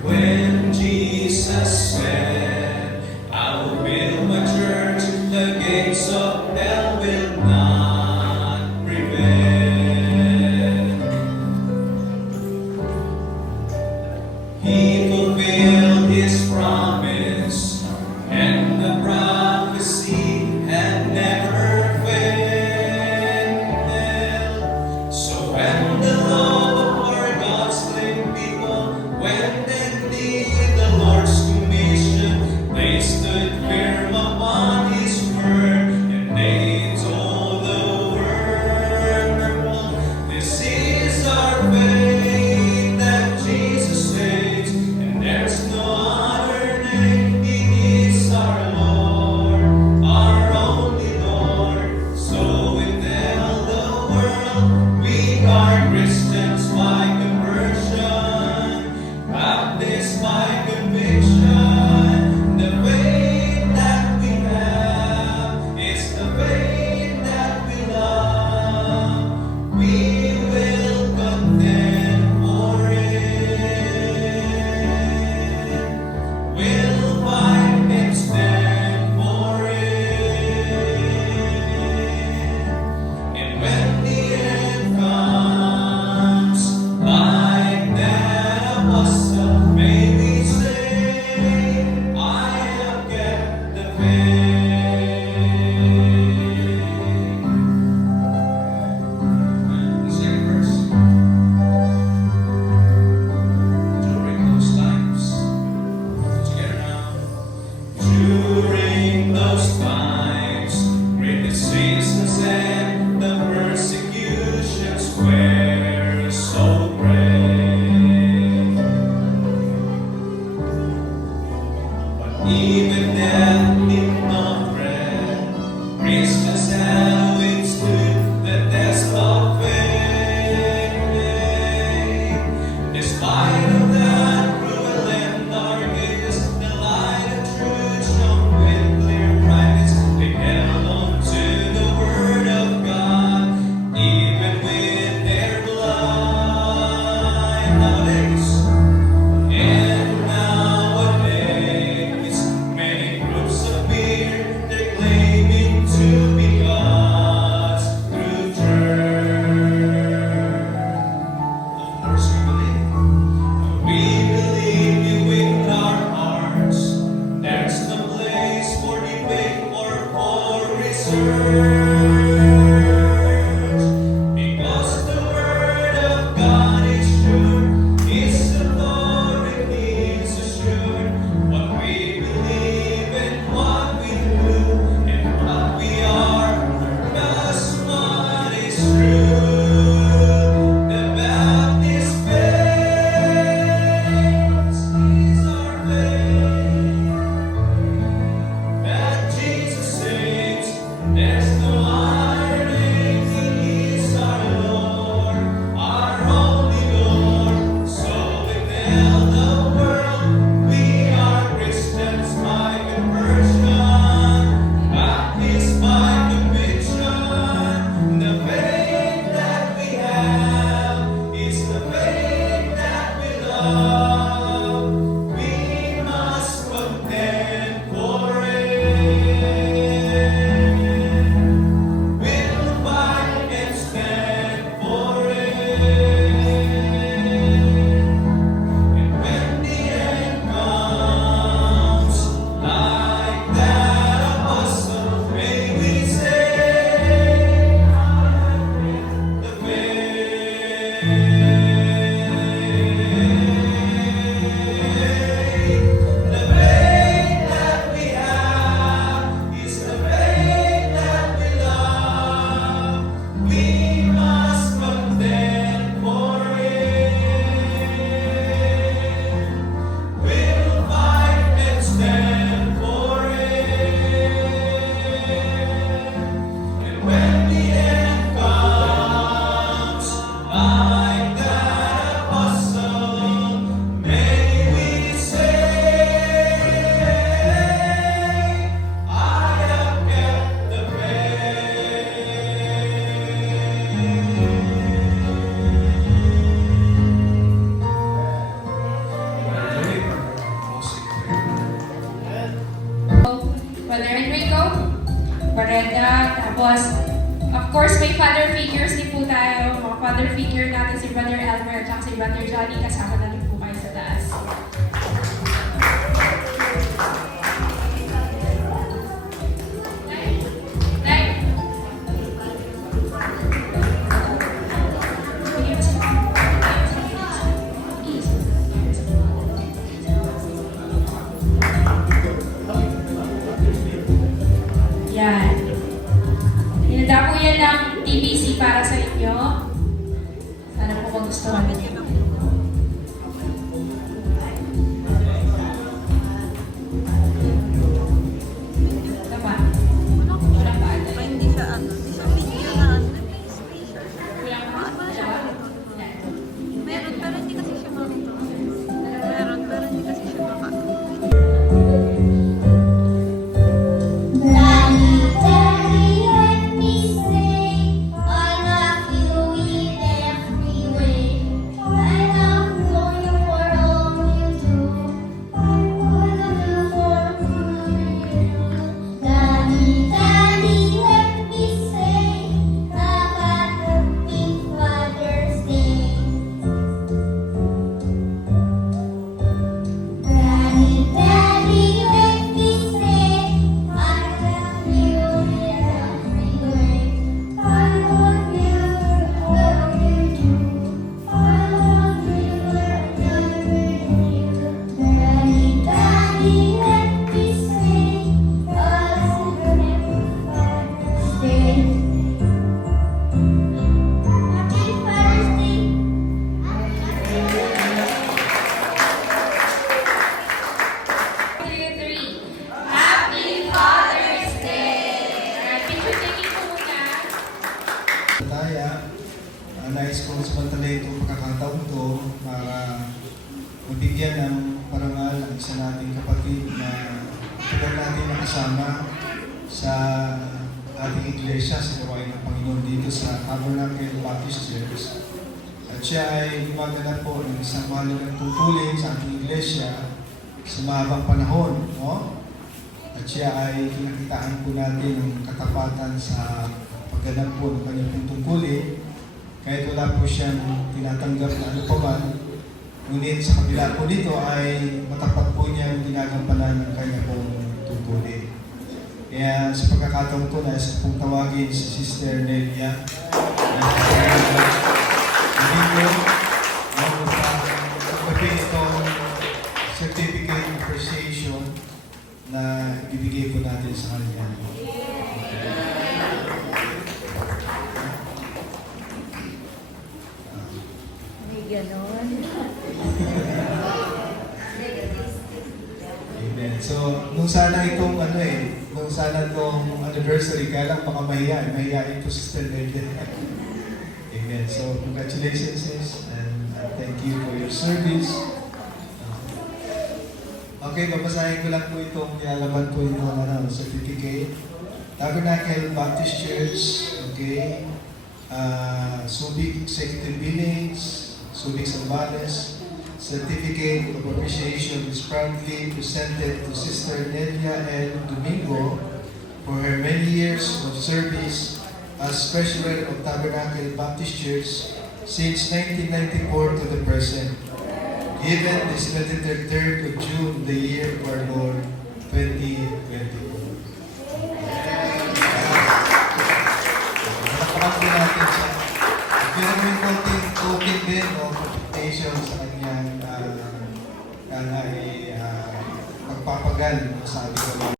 When Jesus said, I will build my church, the gates of hell will not prevail. He fulfilled his promise, and the prophecy had never failed. So when the love for God's slain people, when they need the Lord's commission, they stood firm upon His word, and they told the world, this is our faith that Jesus saves, and there's no other name. Brenda. Tapos, of course, may father figures din po tayo. Mga father figure natin si Brother Elmer at si Brother Johnny. Kasama na rin po kayo sa taas. Yan. Hinanda po yan ng TBC para sa inyo. Sana po magustuhan ninyo. Tama. Walang pa. Hindi siya hindi siya video na special. Walang pa. Yan. Meron pero hindi kasi siya makita. Meron pero hindi kasi siya makita. Daddy, Daddy, let me say I love you in every way. I love you for all you do. I wanna do for you. Daddy, Daddy, let me say have a happy Father's Day. Daddy, Daddy, let me say I love you in every way. I love you wherever you do. I love you wherever you do. Daddy, Daddy, let me say I love you Father's Day. Happy Father's Day. Three. Happy Father's Day! Alright, picture taking po muna. Taya, nais kong samantala itong pagkakataon to para mabigyan ng parangal ang isa nating kapatid na tagal natin nakasama sa ating iglesia sa gawain ng Panginoon dito sa Tabernacle Baptist Church. At siya ay gumaganap po ng isang mahalagang tungkulin sa ating iglesia sa mahabang panahon. No? At siya ay kinakitaan po natin ng katapatan sa pagganap po ng kanyang tungkulin. Kahit wala po siyang tinatanggap na ano pa man, ngunit sa kabila po nito ay matapat po niyang ginagampanan ng kanyang pong tungkulin. Kaya sa pagkakataon ko na isa pong tawagin si Sister Nelia. Hindi ko pagpapin itong certificate of appreciation na ibibigay po natin sa kanya. May ganon. Amen. So, nung sana itong nung sana itong anniversary, kaya lang baka mahihain po Sister Nelia. Amen. So, congratulations sis, and thank you for your service. Okay, babasahin ko lang po itong nialaman ko itong certificate. Tabernacle Baptist Church, okay, Subic Executive Village, Subic Zambales, Certificate of Appreciation is proudly presented to Sister Nelia L. Domingo for her many years of service as Treasurer of Tabernacle Baptist Church since 1994 to the present. Given this 23rd of June, the year of our Lord, 2024. Nakapag po natin siya. Pero may konting token din, appreciation sa kanyang pagpapagal, sabi ko.